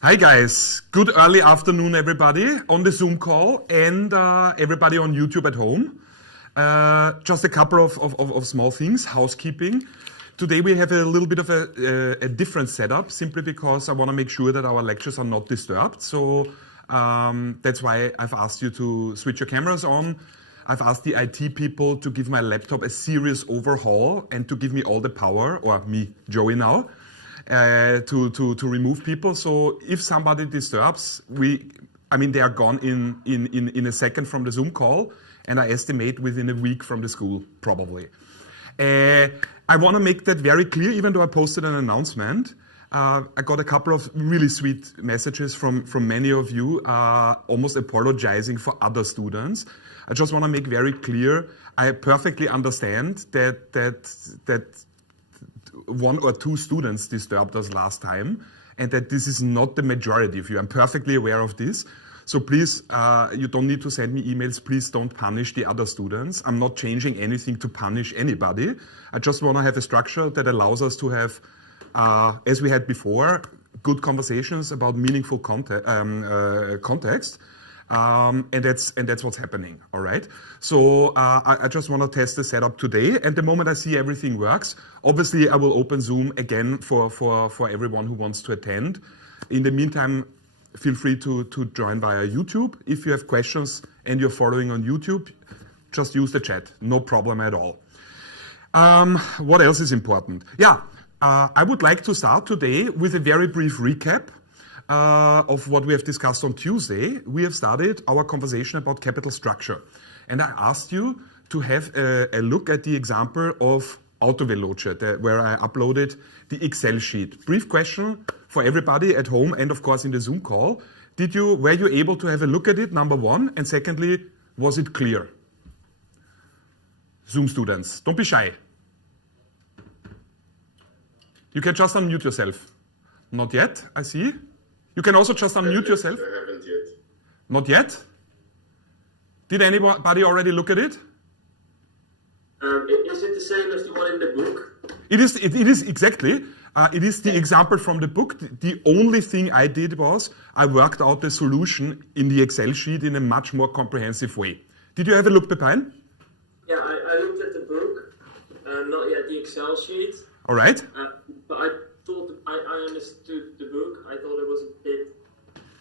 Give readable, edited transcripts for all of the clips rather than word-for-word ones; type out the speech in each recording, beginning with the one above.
Hi guys, good early afternoon everybody on the Zoom call and everybody on YouTube at home. Just a couple of small things, housekeeping. Today we have a little bit of a different setup simply because I want to make sure that our lectures are not disturbed. So that's why I've asked you to switch your cameras on. I've asked the IT people to give my laptop a serious overhaul and to give me all the power, or me, Joey now, to remove people. So if somebody disturbs, they are gone in a second from the Zoom call, and I estimate within a week from the school, probably. I want to make that very clear, even though I posted an announcement. I got a couple of really sweet messages from many of you, almost apologizing for other students. I just want to make very clear, I perfectly understand that one or two students disturbed us last time, and that this is not the majority of you. I'm perfectly aware of this. So please, you don't need to send me emails. Please don't punish the other students. I'm not changing anything to punish anybody. I just want to have a structure that allows us to have, as we had before, good conversations about meaningful context. And that's what's happening, all right? So I just want to test the setup today, and the moment I see everything works, obviously I will open Zoom again for everyone who wants to attend. In the meantime, feel free to join via YouTube. If you have questions and you're following on YouTube, just use the chat, no problem at all. What else is important? Yeah, I would like to start today with a very brief recap of what we have discussed on Tuesday. We have started our conversation about capital structure. And I asked you to have a look at the example of Autoveloce, where I uploaded the Excel sheet. Brief question for everybody at home and of course in the Zoom call. Were you able to have a look at it, number one? And secondly, was it clear? Zoom students, don't be shy. You can just unmute yourself. Not yet, I see. You can also just unmute yourself. I haven't yet. Not yet? Did anybody already look at it? Is it the same as the one in the book? It is exactly. It is the example from the book. The only thing I did was I worked out the solution in the Excel sheet in a much more comprehensive way. Did you have a look, Pepijn? Yeah, I looked at the book, not yet the Excel sheet. All right. But I understood the book. I thought it was a bit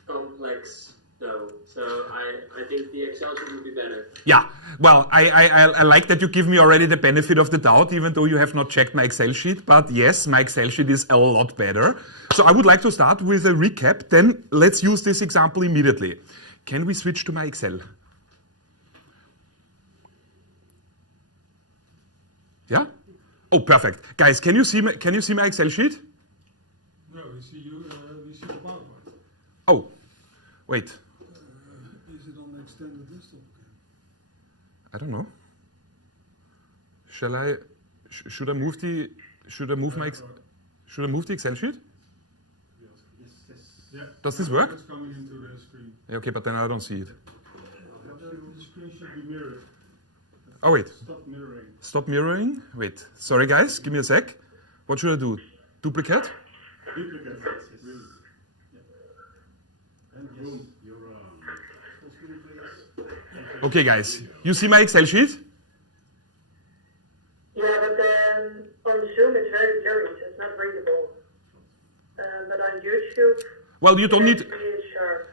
complex though. So I think the Excel sheet would be better. Yeah, well, I like that you give me already the benefit of the doubt, even though you have not checked my Excel sheet. But yes, my Excel sheet is a lot better. So I would like to start with a recap. Then let's use this example immediately. Can we switch to my Excel? Yeah? Oh, perfect. Guys, can you see my Excel sheet? No, we see the PowerPoint. Oh, wait. Is it on the extended desktop again? I don't know. Should I move the Excel sheet? Yes. Yeah. Does this work? It's coming into the screen. Okay, but then I don't see it. The screen should be mirrored. Oh, wait. Stop mirroring. Stop mirroring. Wait. Sorry, guys. Give me a sec. What should I do? Duplicate? Duplicate. Yes. Yeah. And boom, you're full screen, please. Okay, guys. You see my Excel sheet? Yeah, but on Zoom it's very blurry, so it's not readable. But on YouTube, Well, you don't need... it's really sharp.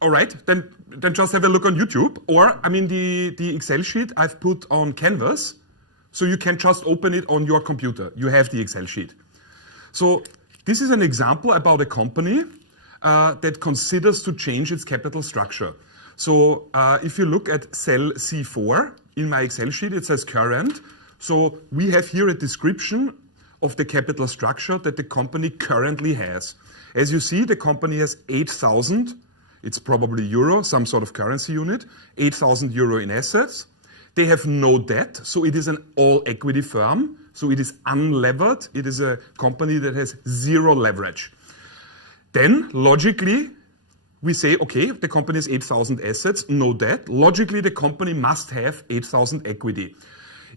All right, then just have a look on YouTube. Or, the Excel sheet I've put on Canvas, so you can just open it on your computer. You have the Excel sheet. So this is an example about a company that considers to change its capital structure. So if you look at cell C4 in my Excel sheet, it says current. So we have here a description of the capital structure that the company currently has. As you see, the company has 8,000. It's probably euro, some sort of currency unit, 8,000 euro in assets. They have no debt, so it is an all-equity firm. So it is unlevered. It is a company that has zero leverage. Then, logically, we say, okay, the company has 8,000 assets, no debt. Logically, the company must have 8,000 equity.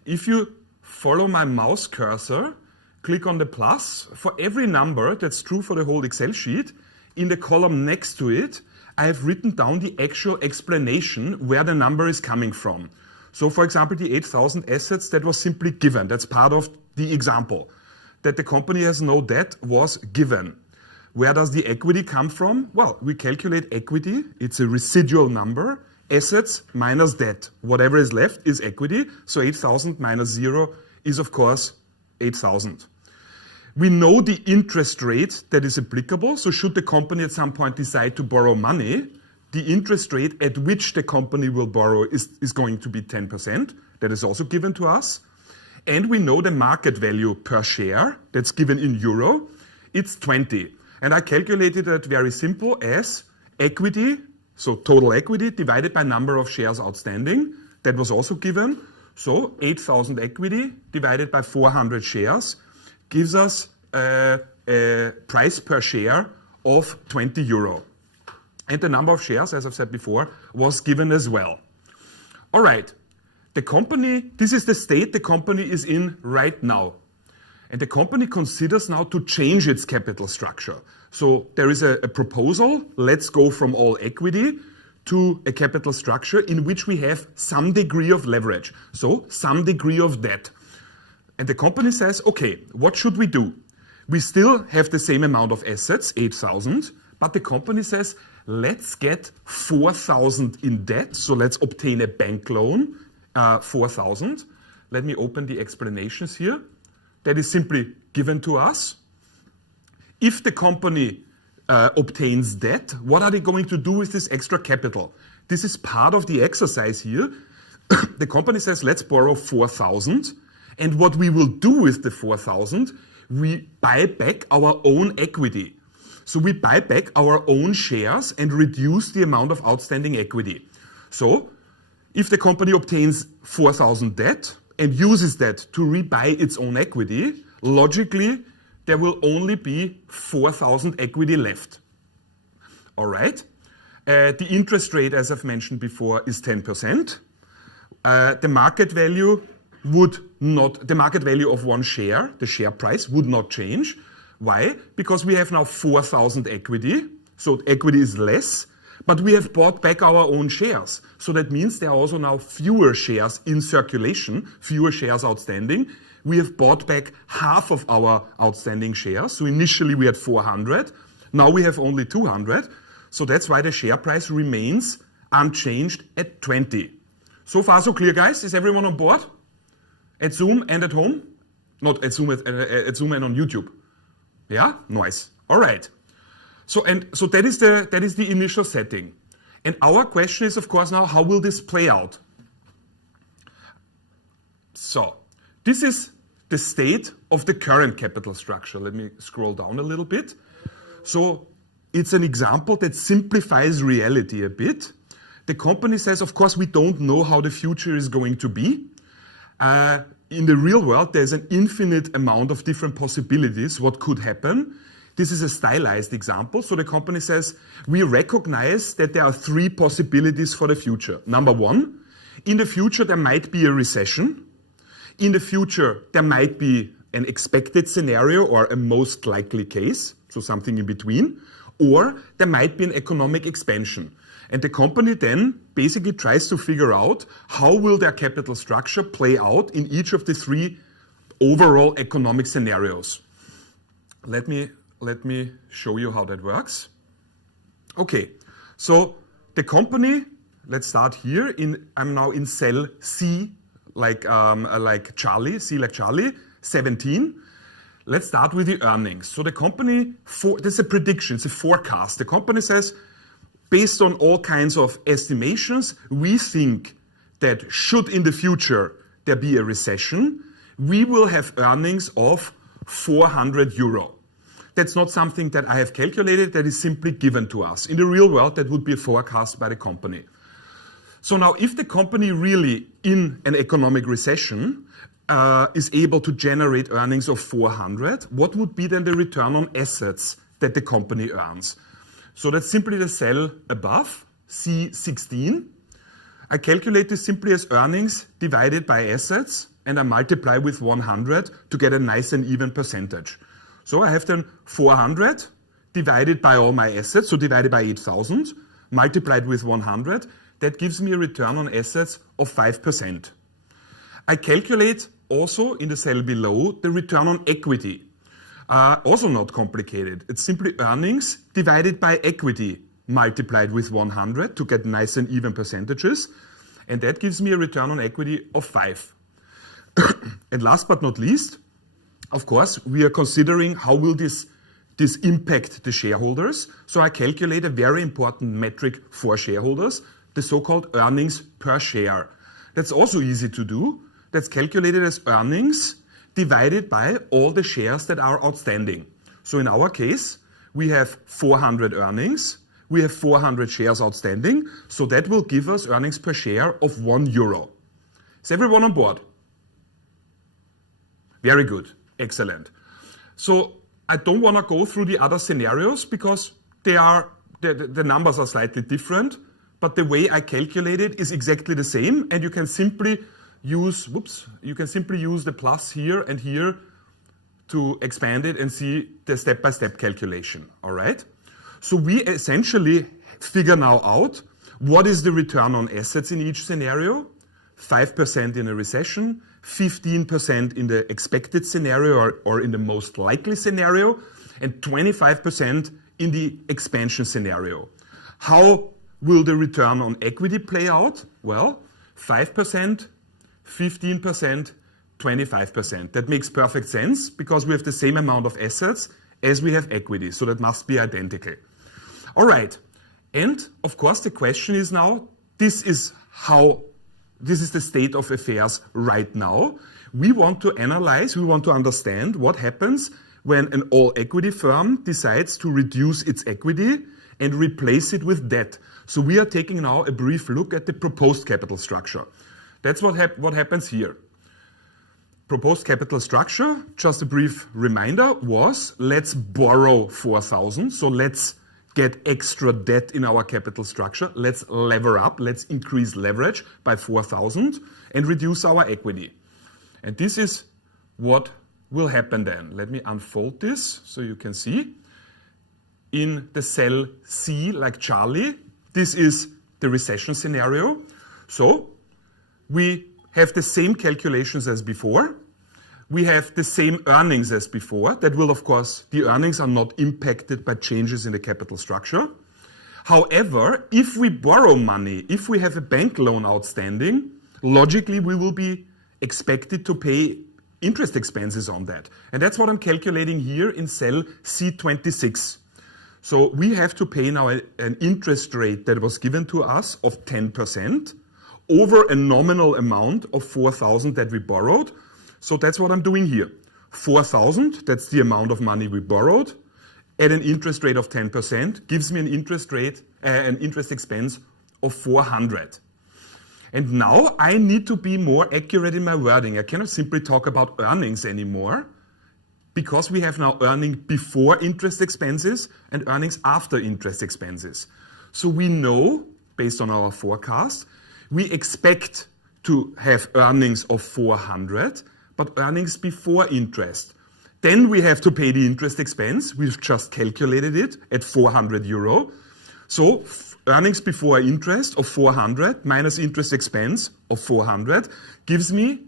If you follow my mouse cursor, click on the plus. For every number that's true for the whole Excel sheet, in the column next to it, I have written down the actual explanation where the number is coming from. So for example, the 8,000 assets, that was simply given. That's part of the example. That the company has no debt was given. Where does the equity come from? Well, we calculate equity. It's a residual number. Assets minus debt. Whatever is left is equity. So 8,000 minus 0 is, of course, 8,000. We know the interest rate that is applicable. So should the company at some point decide to borrow money, the interest rate at which the company will borrow is going to be 10%. That is also given to us. And we know the market value per share. That's given in euro. It's 20. And I calculated that very simple as equity, so total equity divided by number of shares outstanding. That was also given. So 8,000 equity divided by 400 shares gives us a price per share of 20 euro. And the number of shares, as I've said before, was given as well. All right, the company, this is the state the company is in right now. And the company considers now to change its capital structure. So there is a proposal, let's go from all equity to a capital structure in which we have some degree of leverage, so some degree of debt. And the company says, okay, what should we do? We still have the same amount of assets, 8,000, but the company says, let's get 4,000 in debt, so let's obtain a bank loan, 4,000. Let me open the explanations here. That is simply given to us. If the company obtains debt, what are they going to do with this extra capital? This is part of the exercise here. The company says, let's borrow 4,000. And what we will do with the 4,000, we buy back our own equity. So we buy back our own shares and reduce the amount of outstanding equity. So if the company obtains 4,000 debt and uses that to rebuy its own equity, logically, there will only be 4,000 equity left. All right. The interest rate, as I've mentioned before, is 10%. The market value of one share, the share price, would not change. Why? Because we have now 4,000 equity, so equity is less, but we have bought back our own shares. So that means there are also now fewer shares in circulation, fewer shares outstanding. We have bought back half of our outstanding shares. So initially we had 400, now we have only 200. So that's why the share price remains unchanged at 20. So far so clear, guys? Is everyone on board? At Zoom and at home? Not at Zoom, at Zoom and on YouTube. Yeah? Nice. All right. So that is the initial setting. And our question is, of course, now, how will this play out? So this is the state of the current capital structure. Let me scroll down a little bit. So it's an example that simplifies reality a bit. The company says, of course, we don't know how the future is going to be. In the real world, there's an infinite amount of different possibilities what could happen. This is a stylized example. So the company says, we recognize that there are 3 possibilities for the future. Number 1, in the future, there might be a recession. In the future, there might be an expected scenario or a most likely case, so something in between, or there might be an economic expansion. And the company then basically tries to figure out how will their capital structure play out in each of the 3 overall economic scenarios. Let me show you how that works. Okay, so the company, let's start here. I'm now in cell C, like Charlie, C like Charlie, 17. Let's start with the earnings. So the company, this is a prediction, it's a forecast. The company says, based on all kinds of estimations, we think that should in the future there be a recession, we will have earnings of 400 euro. That's not something that I have calculated, that is simply given to us. In the real world, that would be a forecast by the company. So now, if the company really in an economic recession is able to generate earnings of 400, what would be then the return on assets that the company earns? So that's simply the cell above, C16. I calculate this simply as earnings divided by assets, and I multiply with 100 to get a nice and even percentage. So I have then 400 divided by all my assets, so divided by 8,000, multiplied with 100, that gives me a return on assets of 5%. I calculate also in the cell below the return on equity. Also not complicated. It's simply earnings divided by equity multiplied with 100 to get nice and even percentages. And that gives me a return on equity of 5. And last but not least, of course, we are considering how will this impact the shareholders. So I calculate a very important metric for shareholders, the so-called earnings per share. That's also easy to do. That's calculated as earnings divided by all the shares that are outstanding. So in our case, we have 400 earnings. We have 400 shares outstanding. So that will give us earnings per share of €1. Is everyone on board? Very good. Excellent. So I don't want to go through the other scenarios because the numbers are slightly different, but the way I calculate it is exactly the same, and you can simply use the plus here and here to expand it and see the step-by-step calculation. All right? So we essentially figure now out what is the return on assets in each scenario, 5% in a recession, 15% in the expected scenario or in the most likely scenario, and 25% in the expansion scenario. How will the return on equity play out? Well, 5%, 15%, 25%. That makes perfect sense because we have the same amount of assets as we have equity, so that must be identical. All right, and of course the question is now, this is the state of affairs right now. We want to analyze, we want to understand what happens when an all-equity firm decides to reduce its equity and replace it with debt. So we are taking now a brief look at the proposed capital structure. That's what happens here. Proposed capital structure, just a brief reminder, was let's borrow 4,000. So let's get extra debt in our capital structure. Let's lever up. Let's increase leverage by 4,000 and reduce our equity. And this is what will happen then. Let me unfold this so you can see. In the cell C, like Charlie, this is the recession scenario. So we have the same calculations as before. We have the same earnings as before. That will, of course, the earnings are not impacted by changes in the capital structure. However, if we borrow money, if we have a bank loan outstanding, logically we will be expected to pay interest expenses on that. And that's what I'm calculating here in cell C26. So we have to pay now an interest rate that was given to us of 10% over a nominal amount of 4,000 that we borrowed. So that's what I'm doing here. 4,000, that's the amount of money we borrowed, at an interest rate of 10%, gives me an interest expense of 400. And now I need to be more accurate in my wording. I cannot simply talk about earnings anymore because we have now earning before interest expenses and earnings after interest expenses. So we know, based on our forecast, we expect to have earnings of 400, but earnings before interest. Then we have to pay the interest expense. We've just calculated it at €400. So earnings before interest of 400 minus interest expense of 400 gives me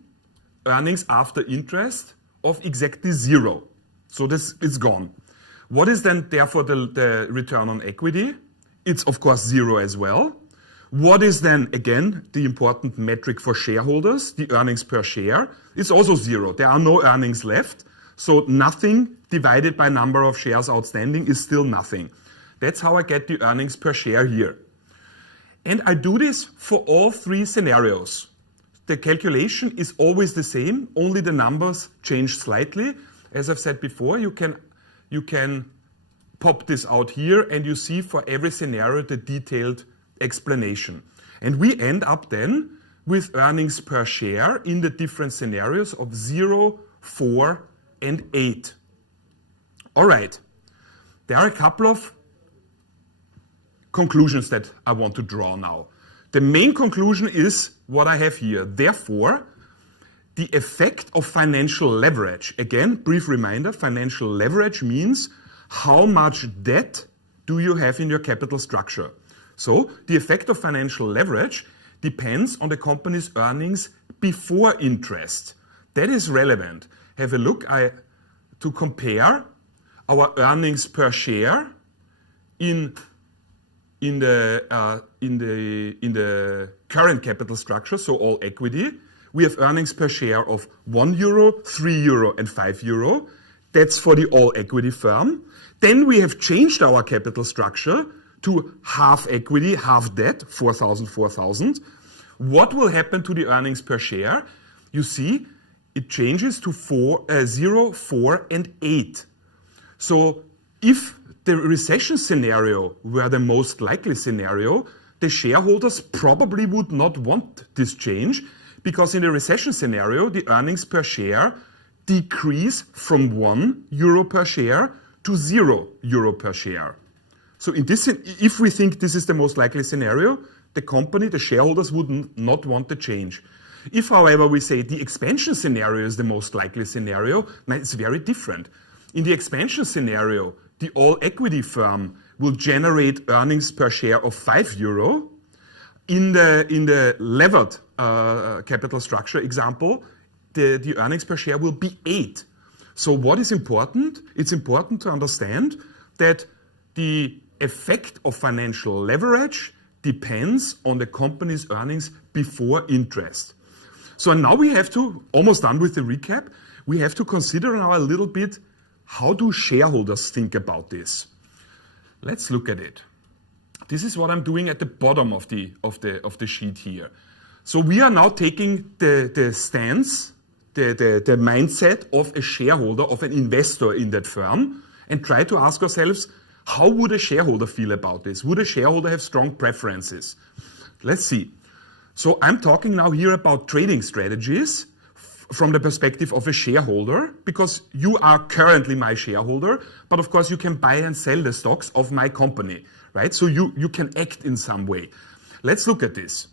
earnings after interest of exactly 0. So this is gone. What is then therefore the return on equity? It's of course 0 as well. What is then, again, the important metric for shareholders, the earnings per share? It's also 0. There are no earnings left. So nothing divided by number of shares outstanding is still nothing. That's how I get the earnings per share here. And I do this for all three scenarios. The calculation is always the same, only the numbers change slightly. As I've said before, you can pop this out here and you see for every scenario the detailed explanation. And we end up then with earnings per share in the different scenarios of 0, 4, and 8. All right. There are a couple of conclusions that I want to draw now. The main conclusion is what I have here. Therefore, the effect of financial leverage, again, brief reminder, financial leverage means how much debt do you have in your capital structure. So the effect of financial leverage depends on the company's earnings before interest. That is relevant. Have a look to compare our earnings per share in the current capital structure, so all equity. We have earnings per share of €1, €3, and €5. That's for the all equity firm. Then we have changed our capital structure to half equity, half debt, 4,000, 4,000. What will happen to the earnings per share? You see, it changes to 0, 4, and 8. So if the recession scenario were the most likely scenario, the shareholders probably would not want this change, because in the recession scenario, the earnings per share decrease from €1 per share to €0 per share. So if we think this is the most likely scenario, the company, the shareholders would not want the change. If, however, we say the expansion scenario is the most likely scenario, then it's very different. In the expansion scenario, the all equity firm will generate earnings per share of €5. In the levered capital structure example, the earnings per share will be 8. So what is important? It's important to understand that the effect of financial leverage depends on the company's earnings before interest. So now we have to, almost done with the recap, we have to consider now a little bit, how do shareholders think about this? Let's look at it. This is what I'm doing at the bottom of the sheet here. So we are now taking the stance, the mindset of a shareholder, of an investor in that firm, and try to ask ourselves, how would a shareholder feel about this? Would a shareholder have strong preferences? Let's see. So I'm talking now here about trading strategies from the perspective of a shareholder, because you are currently my shareholder, but of course you can buy and sell the stocks of my company, right? So you can act in some way. Let's look at this.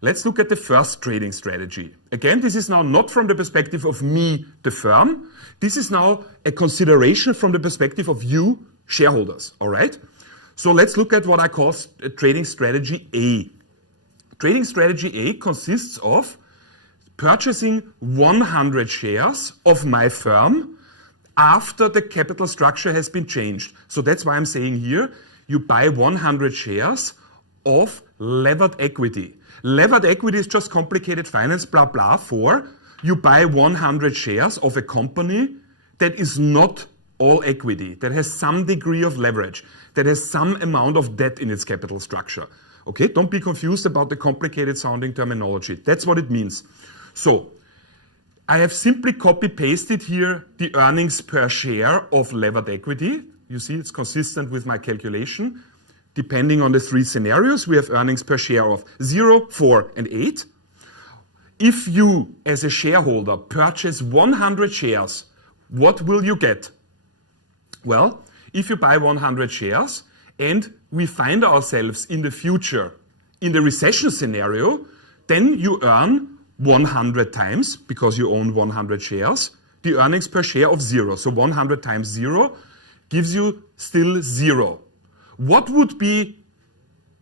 Let's look at the first trading strategy. Again, this is now not from the perspective of me, the firm. This is now a consideration from the perspective of you, shareholders, all right? So let's look at what I call trading strategy A. Trading strategy A consists of purchasing 100 shares of my firm after the capital structure has been changed. So that's why I'm saying here, you buy 100 shares of levered equity. Levered equity is just complicated finance, blah, blah, for you buy 100 shares of a company that is not all equity, that has some degree of leverage, that has some amount of debt in its capital structure. Okay, don't be confused about the complicated sounding terminology. That's what it means. So I have simply copy-pasted here the earnings per share of levered equity. You see, it's consistent with my calculation. Depending on the three scenarios, we have earnings per share of 0, 4, and 8. If you, as a shareholder, purchase 100 shares, what will you get? Well, if you buy 100 shares and we find ourselves in the future in the recession scenario, then you earn 100 times, because you own 100 shares, the earnings per share of 0. So 100 times 0 gives you still 0. What would be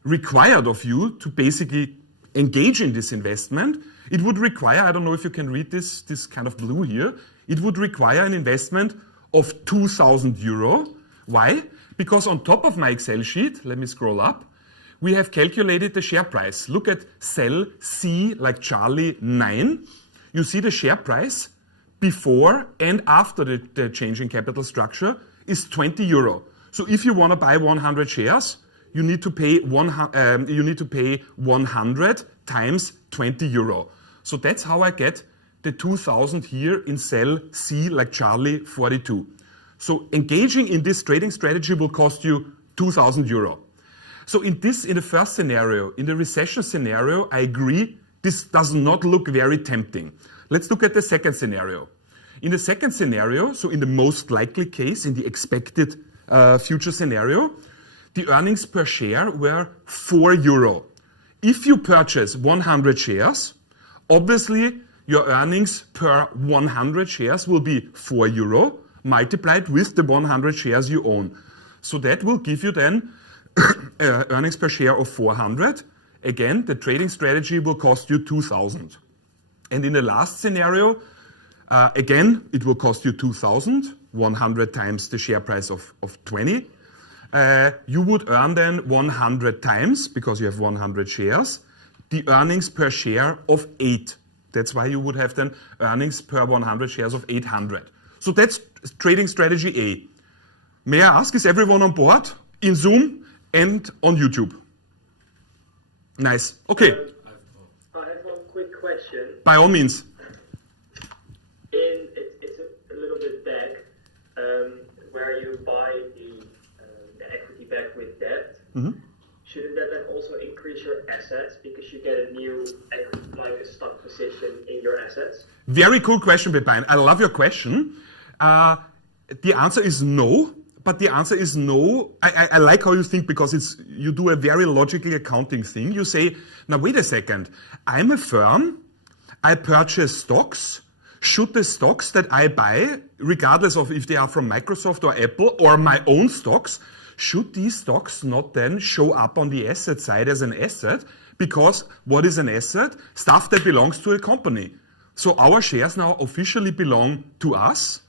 required of you to basically engage in this investment? It would require, I don't know if you can read this kind of blue here, it would require an investment of €2,000. Why? Because on top of my Excel sheet, let me scroll up, we have calculated the share price. Look at cell C, like Charlie, 9. You see the share price before and after the change in capital structure is €20. So if you want to buy 100 shares, you need to pay 100 times €20. So that's how I get the 2,000 here in cell C, like Charlie, 42. So engaging in this trading strategy will cost you €2,000. So in the first scenario, in the recession scenario, I agree, this does not look very tempting. Let's look at the second scenario. In the second scenario, so in the most likely case, in the expected future scenario, the earnings per share were €4. If you purchase 100 shares, obviously your earnings per 100 shares will be €4. multiplied with the 100 shares you own. So that will give you then earnings per share of 400. Again, the trading strategy will cost you 2,000. And in the last scenario, again, it will cost you 2,000, 100 times the share price of 20. You would earn then 100 times, because you have 100 shares, the earnings per share of 8. That's why you would have then earnings per 100 shares of 800. So that's trading strategy A. May I ask, is everyone on board in Zoom and on YouTube? Nice. Okay. I have one quick question. By all means. It's a little bit back, where you buy the equity back with debt. Mm-hmm. Shouldn't that then also increase your assets because you get a new equity, like a stock position in your assets? Very cool question, Pepijn. I love your question. The answer is no. But the answer is no. I like how you think, because you do a very logical accounting thing. You say, now wait a second, I'm a firm, I purchase stocks. Should the stocks that I buy, regardless of if they are from Microsoft or Apple or my own stocks, should these stocks not then show up on the asset side as an asset? Because what is an asset? Stuff that belongs to a company. So our shares now officially belong to us.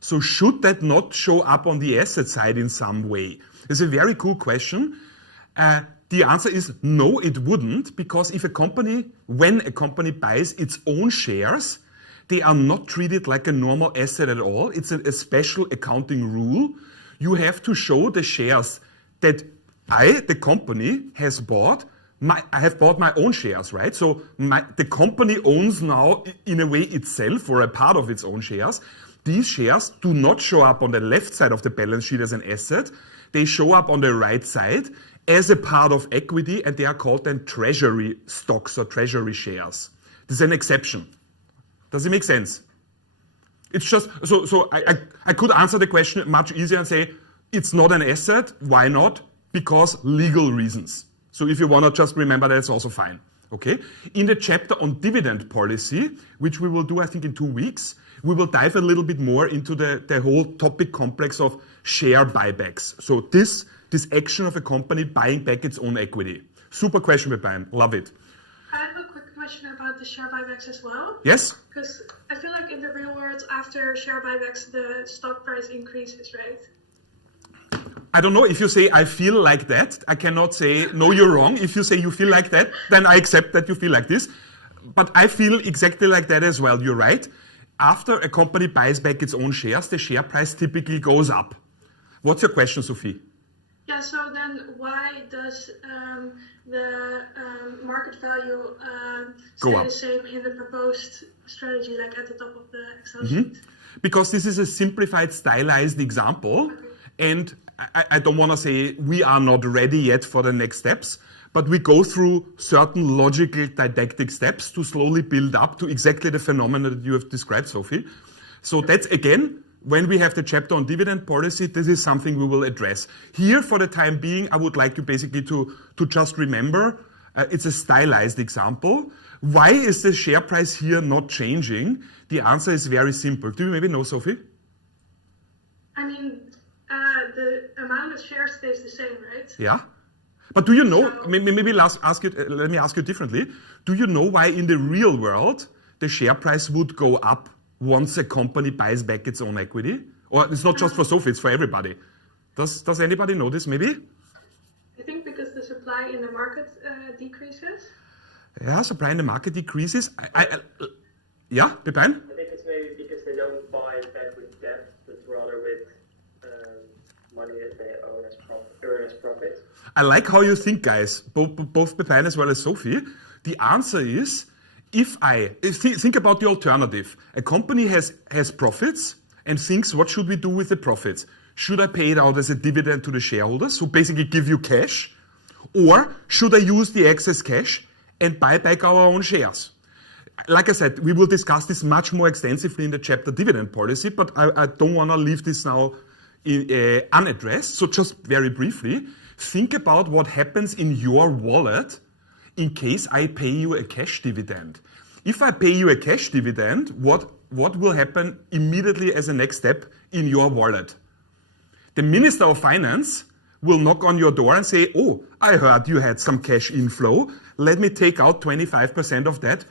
So should that not show up on the asset side in some way? It's a very cool question. The answer is no, it wouldn't, because when a company buys its own shares, they are not treated like a normal asset at all. It's a special accounting rule. You have to show the shares that the company, has bought. I have bought my own shares, right? So the company owns now, in a way, itself, or a part of its own shares. These shares do not show up on the left side of the balance sheet as an asset. They show up on the right side as a part of equity, and they are called then treasury stocks or treasury shares. This is an exception. Does it make sense? It's just, so I could answer the question much easier and say, it's not an asset. Why not? Because legal reasons. So if you want to just remember that, it's also fine. Okay? In the chapter on dividend policy, which we will do, I think, in 2 weeks, we will dive a little bit more into the whole topic complex of share buybacks. So this action of a company buying back its own equity. Super question, Pepijn. Love it. I have a quick question about the share buybacks as well. Yes? Because I feel like in the real world, after share buybacks, the stock price increases, right? I don't know. If you say, I feel like that, I cannot say, no, you're wrong. If you say you feel like that, then I accept that you feel like this. But I feel exactly like that as well. You're right. After a company buys back its own shares, the share price typically goes up. What's your question, Sophie? Yeah, so then why does the market value stay the same in the proposed strategy, like at the top of the Excel sheet? Because this is a simplified, stylized example. Okay. And I don't want to say we are not ready yet for the next steps, but we go through certain logical didactic steps to slowly build up to exactly the phenomena that you have described, Sophie. So that's, again, when we have the chapter on dividend policy, this is something we will address. Here, for the time being, I would like you basically to just remember, it's a stylized example. Why is the share price here not changing? The answer is very simple. Do you maybe know, Sophie? I mean, the amount of shares stays the same, right? Yeah. But do you know, maybe let me ask you differently. Do you know why in the real world the share price would go up once a company buys back its own equity? Or it's not just for Sophie, it's for everybody. Does anybody know this maybe? I think because the supply in the market decreases. Yeah, supply in the market decreases. Yeah, Pepijn? I think it's maybe because they don't buy back with debt, but rather with money that they earn as profit. I like how you think, guys, both Pepijn as well as Sophie. The answer is, think about the alternative. A company has profits and thinks, what should we do with the profits? Should I pay it out as a dividend to the shareholders, who basically give you cash? Or should I use the excess cash and buy back our own shares? Like I said, we will discuss this much more extensively in the chapter dividend policy, but I don't want to leave this now unaddressed. So just very briefly, think about what happens in your wallet in case I pay you a cash dividend. If I pay you a cash dividend, what what will happen immediately as a next step in your wallet? The Minister of Finance will knock on your door and say, oh, I heard you had some cash inflow. Let me take out 25% of that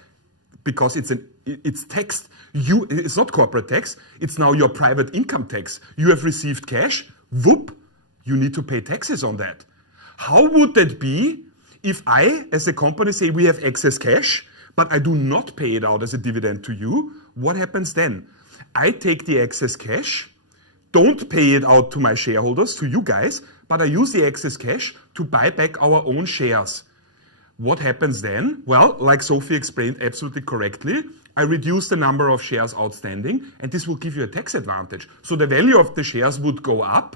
because it's taxed. It's not corporate tax. It's now your private income tax. You have received cash. Whoop, you need to pay taxes on that. How would that be if I, as a company, say we have excess cash, but I do not pay it out as a dividend to you? What happens then? I take the excess cash, don't pay it out to my shareholders, to you guys, but I use the excess cash to buy back our own shares. What happens then? Well, like Sophie explained absolutely correctly, I reduce the number of shares outstanding, and this will give you a tax advantage. So the value of the shares would go up,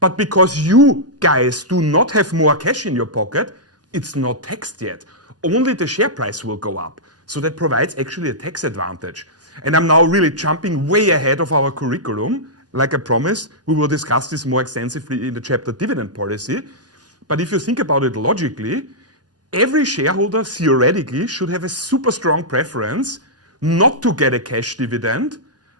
but because you guys do not have more cash in your pocket, it's not taxed yet. Only the share price will go up. So that provides actually a tax advantage. And I'm now really jumping way ahead of our curriculum. Like I promised, we will discuss this more extensively in the chapter dividend policy. But if you think about it logically, every shareholder theoretically should have a super strong preference not to get a cash dividend,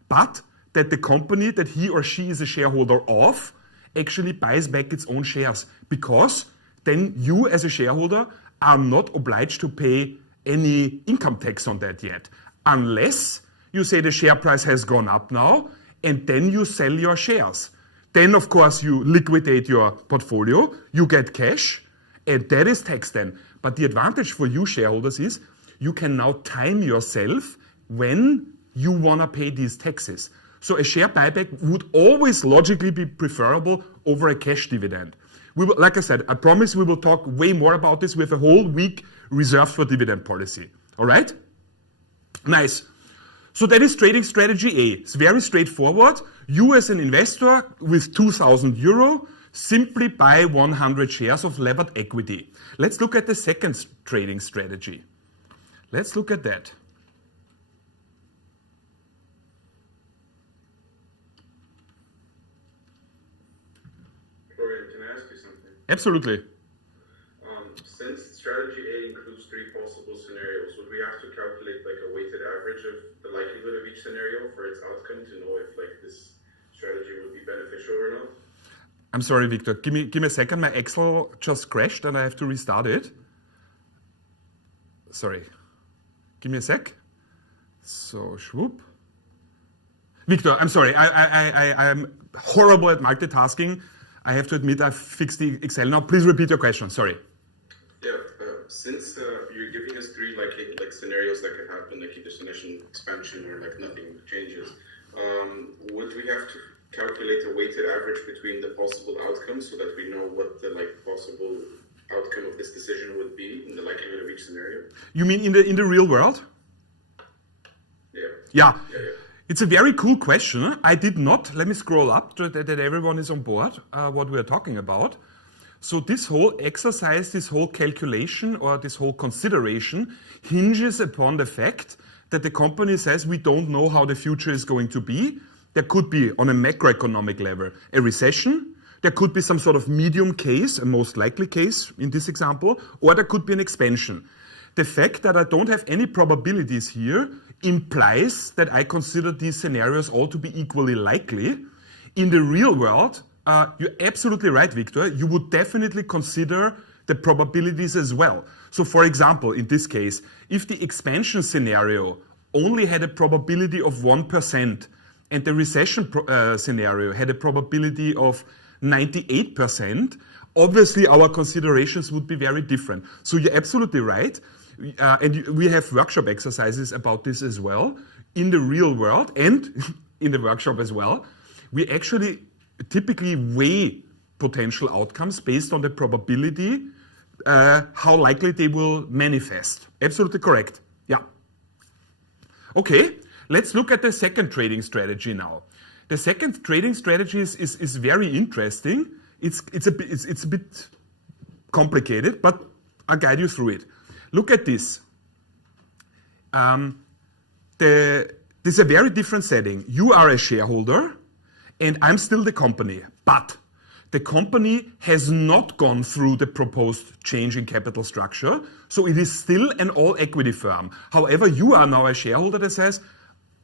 but that the company that he or she is a shareholder of actually buys back its own shares, because then you as a shareholder are not obliged to pay any income tax on that yet, unless you say the share price has gone up now and then you sell your shares. Then of course you liquidate your portfolio, you get cash, and that is taxed then. But the advantage for you shareholders is you can now time yourself when you want to pay these taxes. So a share buyback would always logically be preferable over a cash dividend. We will, like I said, I promise we will talk way more about this. We have a whole week reserved for dividend policy. All right? Nice. So that is trading strategy A. It's very straightforward. You as an investor with 2,000 euro simply buy 100 shares of levered equity. Let's look at the second trading strategy. Let's look at that. Florian, can I ask you something? Absolutely. Since strategy A includes 3 possible scenarios, would we have to calculate like a weighted average of the likelihood of each scenario for its outcome to know if like this strategy would be beneficial or not? I'm sorry, Victor. Give me a second. My Excel just crashed and I have to restart it. Sorry. Give me a sec. So, swoop. Victor, I'm sorry. I'm horrible at multitasking. I have to admit I've fixed the Excel now. Please repeat your question. Sorry. Yeah, since you're giving us 3 like scenarios that could happen, like either initial expansion or like nothing changes, would we have to calculate a weighted average between the possible outcomes so that we know what the like possible outcome of this decision would be in the likelihood of each scenario? You mean in the real world? Yeah. Yeah. It's a very cool question. I did not. Let me scroll up so that everyone is on board what we are talking about. So this whole exercise, this whole calculation or this whole consideration hinges upon the fact that the company says we don't know how the future is going to be. There could be, on a macroeconomic level, a recession. There could be some sort of medium case, a most likely case in this example, or there could be an expansion. The fact that I don't have any probabilities here implies that I consider these scenarios all to be equally likely. In the real world, you're absolutely right, Victor. You would definitely consider the probabilities as well. So for example, in this case, if the expansion scenario only had a probability of 1% and the recession scenario had a probability of 98%, obviously our considerations would be very different. So you're absolutely right. And we have workshop exercises about this as well. In the real world and in the workshop as well, we actually typically weigh potential outcomes based on the probability, how likely they will manifest. Absolutely correct. Yeah. Okay, let's look at the second trading strategy now. The second trading strategy is very interesting. It's a bit complicated, but I'll guide you through it. Look at this. This is a very different setting. You are a shareholder, and I'm still the company, but the company has not gone through the proposed change in capital structure, so it is still an all-equity firm. However, you are now a shareholder that says,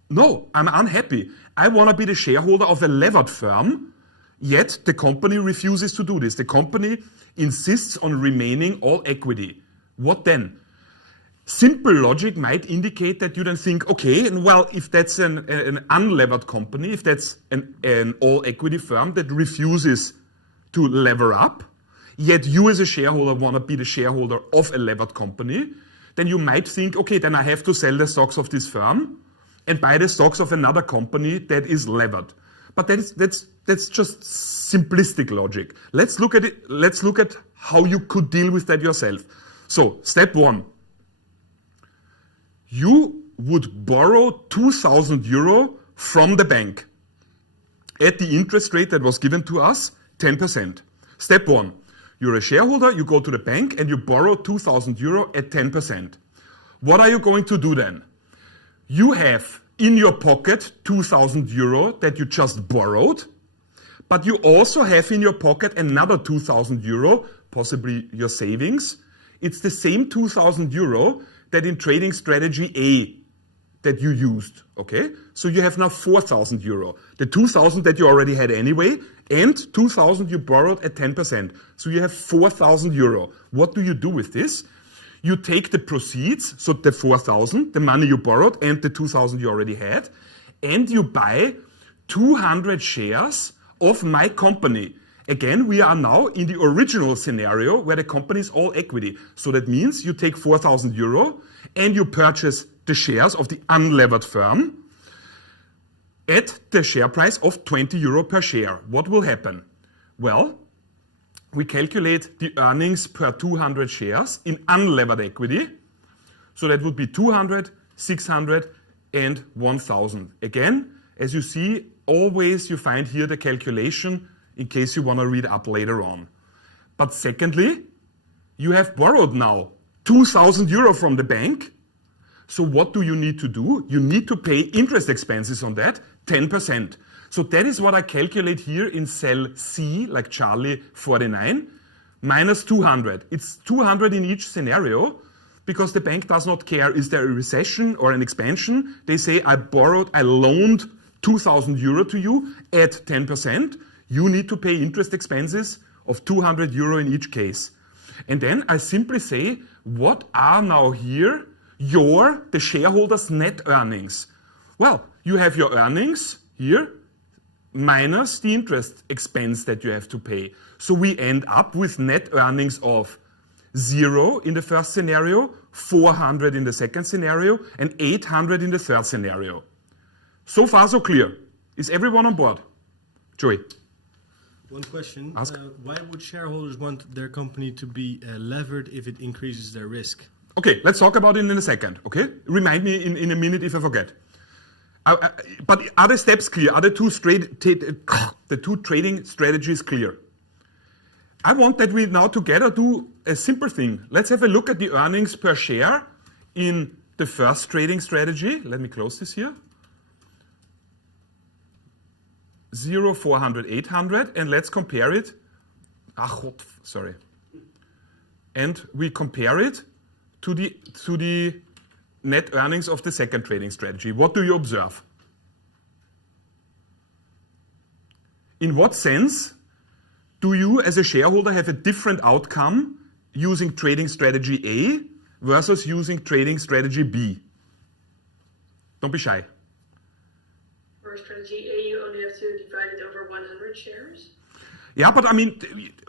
No, I'm unhappy. I want to be the shareholder of a levered firm, yet the company refuses to do this. The company insists on remaining all equity. What then? Simple logic might indicate that you then think, okay, and well, if that's an unlevered company, if that's an all-equity firm that refuses to lever up, yet you as a shareholder want to be the shareholder of a levered company, then you might think, okay, then I have to sell the stocks of this firm and buy the stocks of another company that is levered. But that's just simplistic logic. Let's look at it. Let's look at how you could deal with that yourself. So, step one. You would borrow 2,000 euro from the bank at the interest rate that was given to us, 10%. Step one. You're a shareholder, you go to the bank and you borrow 2,000 euro at 10%. What are you going to do then? You have in your pocket 2,000 euro that you just borrowed, but you also have in your pocket another 2,000 euro, possibly your savings. It's the same 2,000 euro that in trading strategy A that you used, okay? So you have now 4,000 euro. The 2,000 that you already had anyway, and 2,000 you borrowed at 10%. So you have 4,000 euro. What do you do with this? You take the proceeds, so the 4,000, the money you borrowed, and the 2,000 you already had, and you buy 200 shares of my company. Again, we are now in the original scenario where the company is all equity. So that means you take 4,000 euro and you purchase the shares of the unlevered firm at the share price of 20 euro per share. What will happen? Well, we calculate the earnings per 200 shares in unlevered equity. So that would be 200, 600, and 1,000. Again, as you see, always you find here the calculation in case you want to read up later on. But secondly, you have borrowed now 2,000 euro from the bank. So what do you need to do? You need to pay interest expenses on that, 10%. So that is what I calculate here in cell C, like Charlie 49, minus 200. It's 200 in each scenario because the bank does not care, is there a recession or an expansion? They say, I loaned 2,000 euro to you at 10%. You need to pay interest expenses of 200 euro in each case. And then I simply say, what are now here the shareholders' net earnings? Well, you have your earnings here minus the interest expense that you have to pay. So we end up with net earnings of 0 in the first scenario, 400 in the second scenario, and 800 in the third scenario. So far, so clear. Is everyone on board? Joey. One question. Ask. Why would shareholders want their company to be levered if it increases their risk? Okay, let's talk about it in a second, okay? Remind me in a minute if I forget. But are the steps clear? Are the two trading strategies clear? I want that we now together do a simple thing. Let's have a look at the earnings per share in the first trading strategy. Let me close this here. 0, 400, 800, and let's compare it. Sorry. And we compare it to the net earnings of the second trading strategy. What do you observe? In what sense do you as a shareholder have a different outcome using trading strategy A versus using trading strategy B? Don't be shy. For strategy A, you only have to divide it over 100 shares. Yeah, but I mean,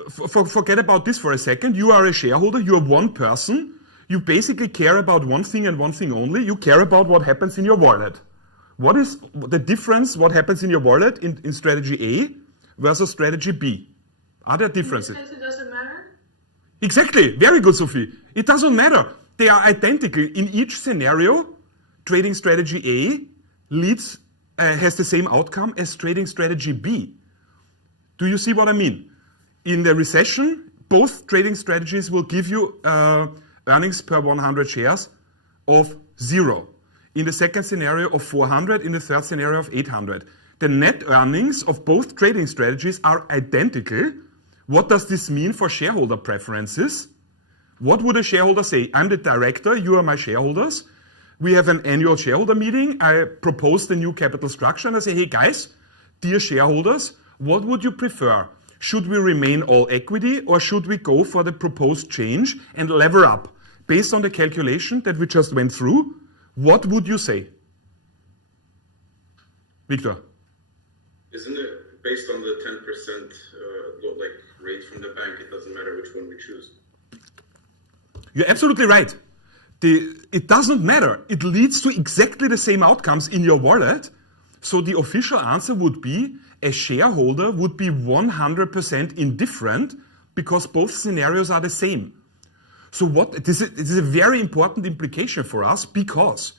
forget about this for a second. You are a shareholder, you are one person. You basically care about one thing and one thing only. You care about what happens in your wallet. What is the difference, what happens in your wallet in strategy A versus strategy B? Are there differences? In this case, it doesn't matter. Exactly. Very good, Sophie. It doesn't matter. They are identical. In each scenario, trading strategy A has the same outcome as trading strategy B. Do you see what I mean? In the recession, both trading strategies will give you earnings per 100 shares of 0. In the second scenario of 400, in the third scenario of 800. The net earnings of both trading strategies are identical. What does this mean for shareholder preferences? What would a shareholder say? I'm the director, you are my shareholders. we have an annual shareholder meeting. I propose the new capital structure and I say, hey guys, dear shareholders, what would you prefer? Should we remain all equity or should we go for the proposed change and lever up? Based on the calculation that we just went through, what would you say? Victor? Isn't it based on the 10% rate from the bank? It doesn't matter which one we choose. You're absolutely right. It doesn't matter. It leads to exactly the same outcomes in your wallet. So the official answer would be a shareholder would be 100% indifferent because both scenarios are the same. So this is a very important implication for us because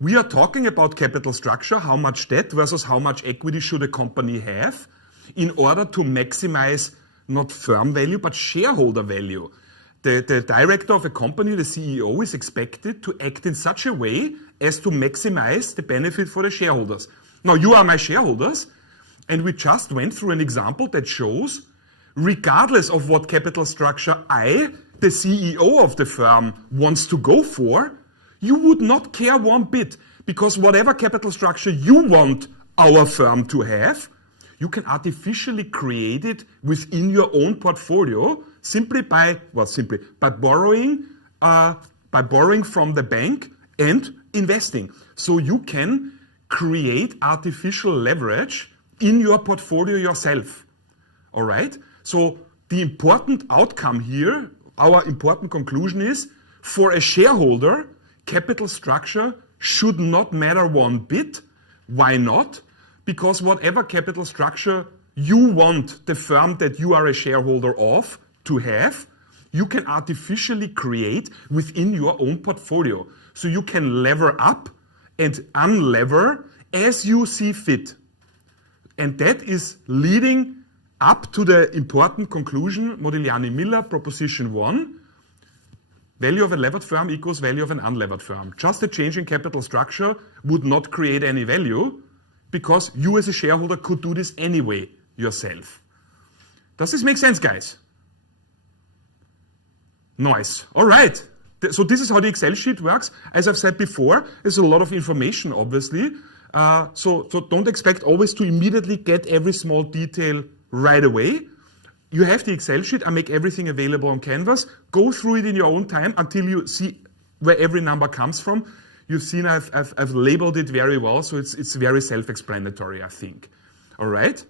we are talking about capital structure, how much debt versus how much equity should a company have in order to maximize not firm value but shareholder value. The director of a company, the CEO, is expected to act in such a way as to maximize the benefit for the shareholders. Now, you are my shareholders, and we just went through an example that shows, regardless of what capital structure the CEO of the firm, wants to go for, you would not care one bit, because whatever capital structure you want our firm to have, you can artificially create it within your own portfolio simply by borrowing from the bank and investing. So you can create artificial leverage in your portfolio yourself. All right? So the important outcome here, our important conclusion is, for a shareholder, capital structure should not matter one bit. Why not? Because whatever capital structure you want the firm that you are a shareholder of to have, you can artificially create within your own portfolio. So you can lever up and unlever as you see fit. And that is leading up to the important conclusion, Modigliani Miller, proposition 1, value of a levered firm equals value of an unlevered firm. Just a change in capital structure would not create any value because you as a shareholder could do this anyway yourself. Does this make sense, guys? Nice. All right. So this is how the Excel sheet works. As I've said before, there's a lot of information, obviously. So don't expect always to immediately get every small detail right away. You have the Excel sheet. I make everything available on Canvas. Go through it in your own time until you see where every number comes from. You've seen I've labeled it very well, so it's very self-explanatory, I think. All right?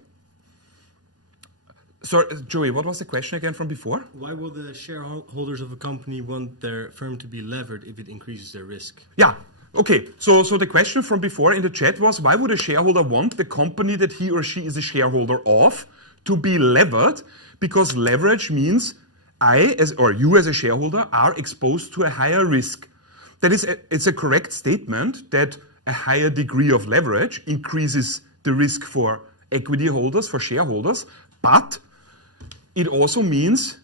So, Joey, what was the question again from before? Why will the shareholders of a company want their firm to be levered if it increases their risk? Yeah. Okay. So the question from before in the chat was, why would a shareholder want the company that he or she is a shareholder of to be levered? Because leverage means you as a shareholder are exposed to a higher risk. It's a correct statement that a higher degree of leverage increases the risk for equity holders, for shareholders, but it also means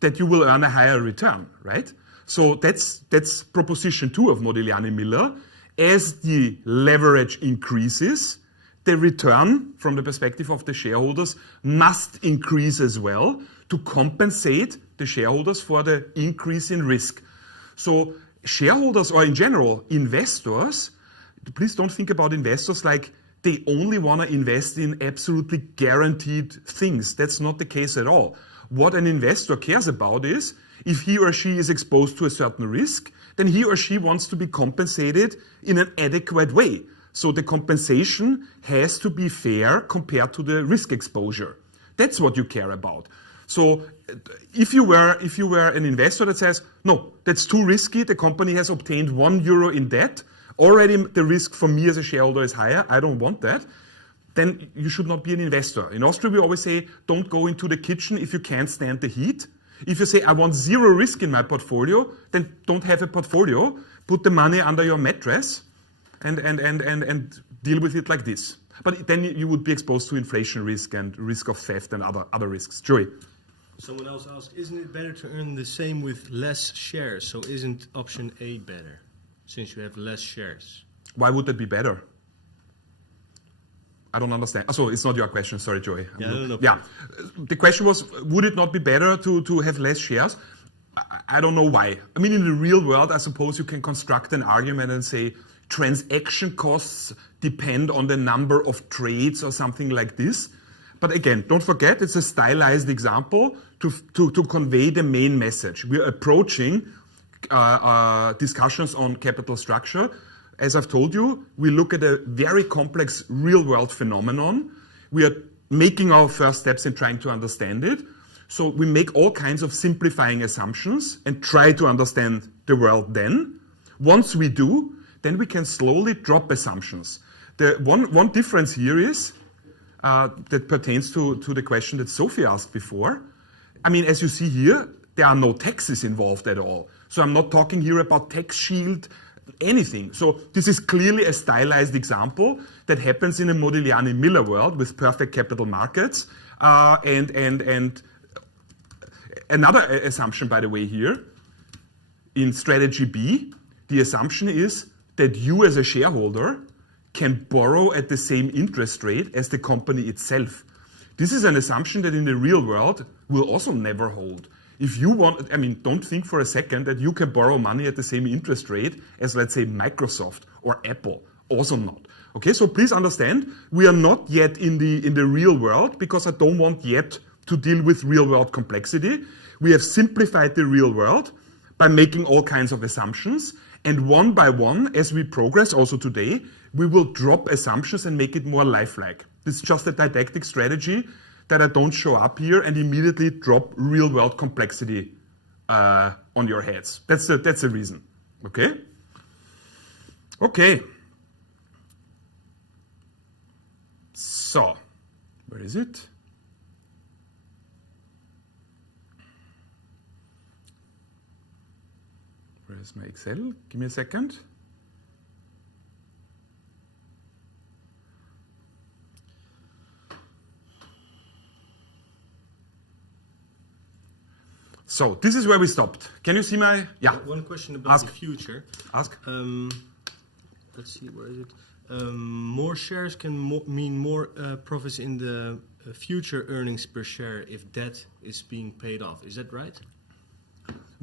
that you will earn a higher return, right? So that's proposition 2 of Modigliani Miller. As the leverage increases, the return from the perspective of the shareholders must increase as well to compensate the shareholders for the increase in risk. So shareholders, or in general, investors, please don't think about investors like they only want to invest in absolutely guaranteed things. That's not the case at all. What an investor cares about is if he or she is exposed to a certain risk, then he or she wants to be compensated in an adequate way. So the compensation has to be fair compared to the risk exposure. That's what you care about. So if you were an investor that says, no, that's too risky, the company has obtained €1 in debt, already the risk for me as a shareholder is higher, I don't want that, then you should not be an investor. In Austria, we always say, don't go into the kitchen if you can't stand the heat. If you say, I want 0 risk in my portfolio, then don't have a portfolio, put the money under your mattress and deal with it like this. But then you would be exposed to inflation risk and risk of theft and other risks. Joey? Someone else asked, isn't it better to earn the same with less shares? So isn't option A better, since you have less shares? Why would that be better? I don't understand. So it's not your question. Sorry, Joey. No. Yeah. The question was, would it not be better to have less shares? I don't know why. I mean, in the real world, I suppose you can construct an argument and say transaction costs depend on the number of trades or something like this. But again, don't forget, it's a stylized example to convey the main message. We're approaching discussions on capital structure. As I've told you, we look at a very complex real-world phenomenon. We are making our first steps in trying to understand it. So we make all kinds of simplifying assumptions and try to understand the world then. Once we do, then we can slowly drop assumptions. The one difference here is, that pertains to the question that Sophie asked before. I mean, as you see here, there are no taxes involved at all. So I'm not talking here about tax shield, anything. So this is clearly a stylized example that happens in a Modigliani Miller world with perfect capital markets. And another assumption, by the way, here, in strategy B, the assumption is that you as a shareholder can borrow at the same interest rate as the company itself. This is an assumption that in the real world will also never hold. If you want, I mean, don't think for a second that you can borrow money at the same interest rate as, let's say, Microsoft or Apple. Also not. Okay, so please understand, we are not yet in the real world because I don't want yet to deal with real world complexity. We have simplified the real world by making all kinds of assumptions. And one by one, as we progress also today, we will drop assumptions and make it more lifelike. This is just a didactic strategy that I don't show up here and immediately drop real-world complexity on your heads. That's the reason. Okay? Okay. So, where is it? Where is my Excel? Give me a second. So this is where we stopped. Can you see my? Yeah. One question about the future. Ask. Let's see, where is it? More shares can mean more profits in the future earnings per share if debt is being paid off. Is that right?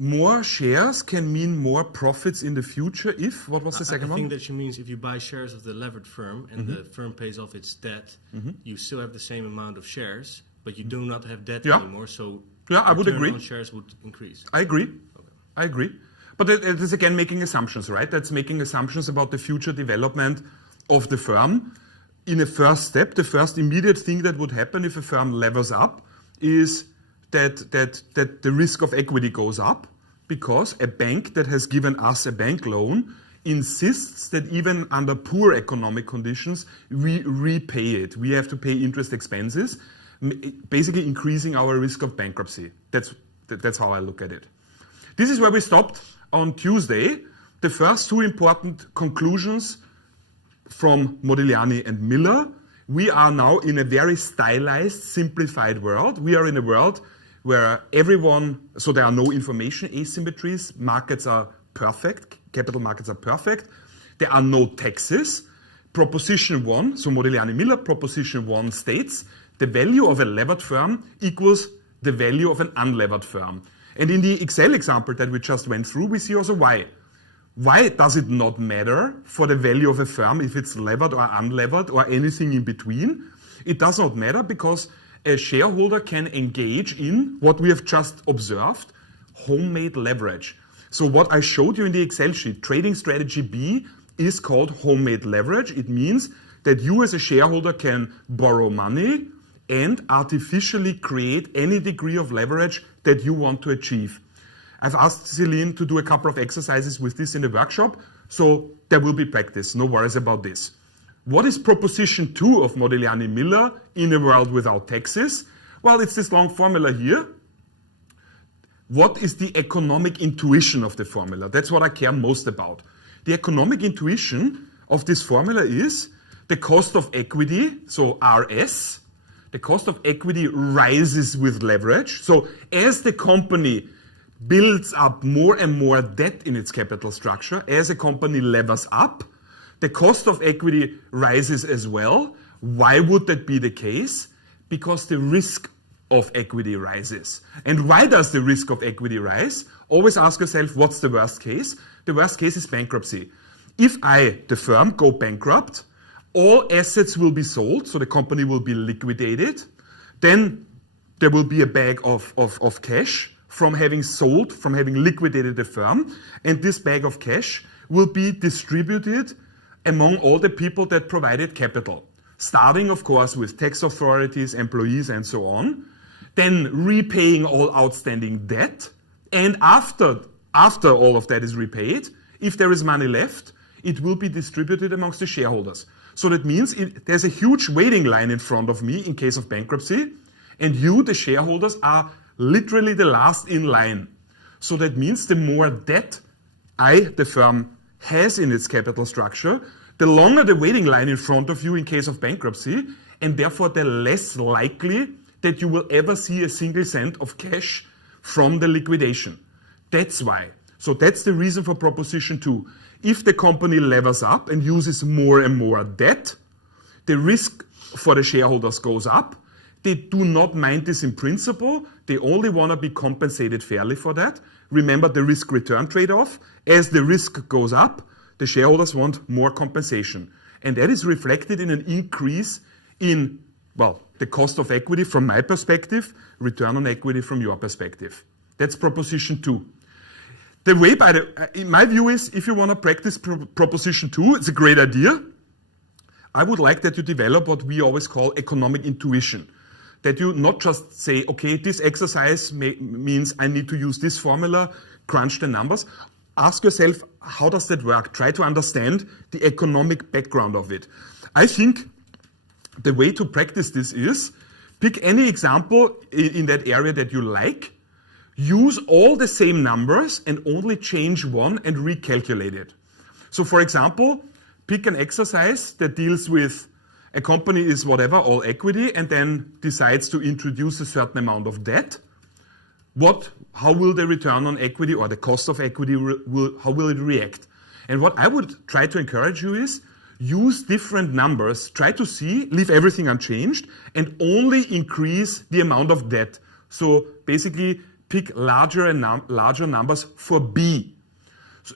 More shares can mean more profits in the future if, what was the second one? I think that she means if you buy shares of the levered firm and the firm pays off its debt, you still have the same amount of shares, but you do not have debt anymore, so yeah, I would agree. On shares would increase. I agree. Okay. I agree. But it is again making assumptions, right? That's making assumptions about the future development of the firm. In a first step, the first immediate thing that would happen if a firm levers up is that the risk of equity goes up because a bank that has given us a bank loan insists that even under poor economic conditions, we repay it. We have to pay interest expenses, basically increasing our risk of bankruptcy. That's how I look at it. This is where we stopped on Tuesday. The first two important conclusions from Modigliani and Miller. We are now in a very stylized, simplified world. We are in a world where so there are no information asymmetries, markets are perfect, capital markets are perfect, there are no taxes. Proposition 1, so Modigliani Miller, Proposition 1 states, the value of a levered firm equals the value of an unlevered firm. And in the Excel example that we just went through, we see also why. Why does it not matter for the value of a firm if it's levered or unlevered or anything in between? It does not matter because a shareholder can engage in what we have just observed, homemade leverage. So what I showed you in the Excel sheet, trading strategy B is called homemade leverage. It means that you as a shareholder can borrow money and artificially create any degree of leverage that you want to achieve. I've asked Celine to do a couple of exercises with this in the workshop, so there will be practice, no worries about this. What is proposition 2 of Modigliani Miller in a world without taxes? Well, it's this long formula here. What is the economic intuition of the formula? That's what I care most about. The economic intuition of this formula is the cost of equity, so RS. The cost of equity rises with leverage. So as the company builds up more and more debt in its capital structure, as a company levers up, the cost of equity rises as well. Why would that be the case? Because the risk of equity rises. And why does the risk of equity rise? Always ask yourself, what's the worst case? The worst case is bankruptcy. If I, the firm, go bankrupt, all assets will be sold, so the company will be liquidated. Then there will be a bag of cash from having sold, from having liquidated the firm, and this bag of cash will be distributed among all the people that provided capital, starting, of course, with tax authorities, employees, and so on, then repaying all outstanding debt, and after all of that is repaid, if there is money left, it will be distributed amongst the shareholders. So that means there's a huge waiting line in front of me in case of bankruptcy, and you, the shareholders, are literally the last in line. So that means the more debt the firm, has in its capital structure, the longer the waiting line in front of you in case of bankruptcy, and therefore the less likely that you will ever see a single cent of cash from the liquidation. That's why. So that's the reason for Proposition 2. If the company levers up and uses more and more debt, the risk for the shareholders goes up. They do not mind this in principle. They only want to be compensated fairly for that. Remember the risk-return trade-off. As the risk goes up, the shareholders want more compensation. And that is reflected in an increase in, well, the cost of equity from my perspective, return on equity from your perspective. That's Proposition 2. The way, in my view, is if you want to practice Proposition 2, it's a great idea. I would like that you develop what we always call economic intuition. That you not just say, okay, this exercise means I need to use this formula, crunch the numbers. Ask yourself, how does that work? Try to understand the economic background of it. I think the way to practice this is pick any example in that area that you like, use all the same numbers and only change one and recalculate it. So for example, pick an exercise that deals with a company is whatever, all equity, and then decides to introduce a certain amount of debt. How will the return on equity or the cost of equity, how will it react? And what I would try to encourage you is use different numbers, try to see, leave everything unchanged, and only increase the amount of debt. So basically pick larger and larger numbers for B.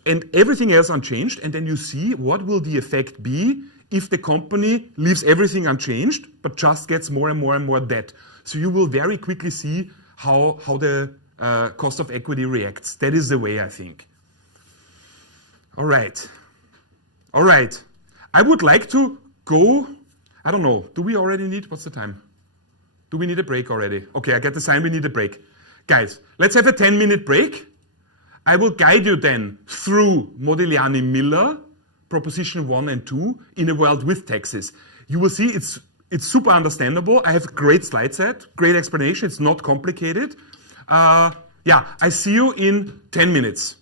And everything else unchanged, and then you see what will the effect be if the company leaves everything unchanged, but just gets more and more and more debt. So you will very quickly see how the cost of equity reacts. That is the way, I think. All right. I would like to go, I don't know, do we already need, what's the time? Do we need a break already? Okay, I get the sign we need a break. Guys, let's have a 10-minute break. I will guide you then through Modigliani Miller, Proposition 1 and 2, in a world with taxes. You will see it's super understandable. I have a great slide set, great explanation. It's not complicated. I see you in 10 minutes.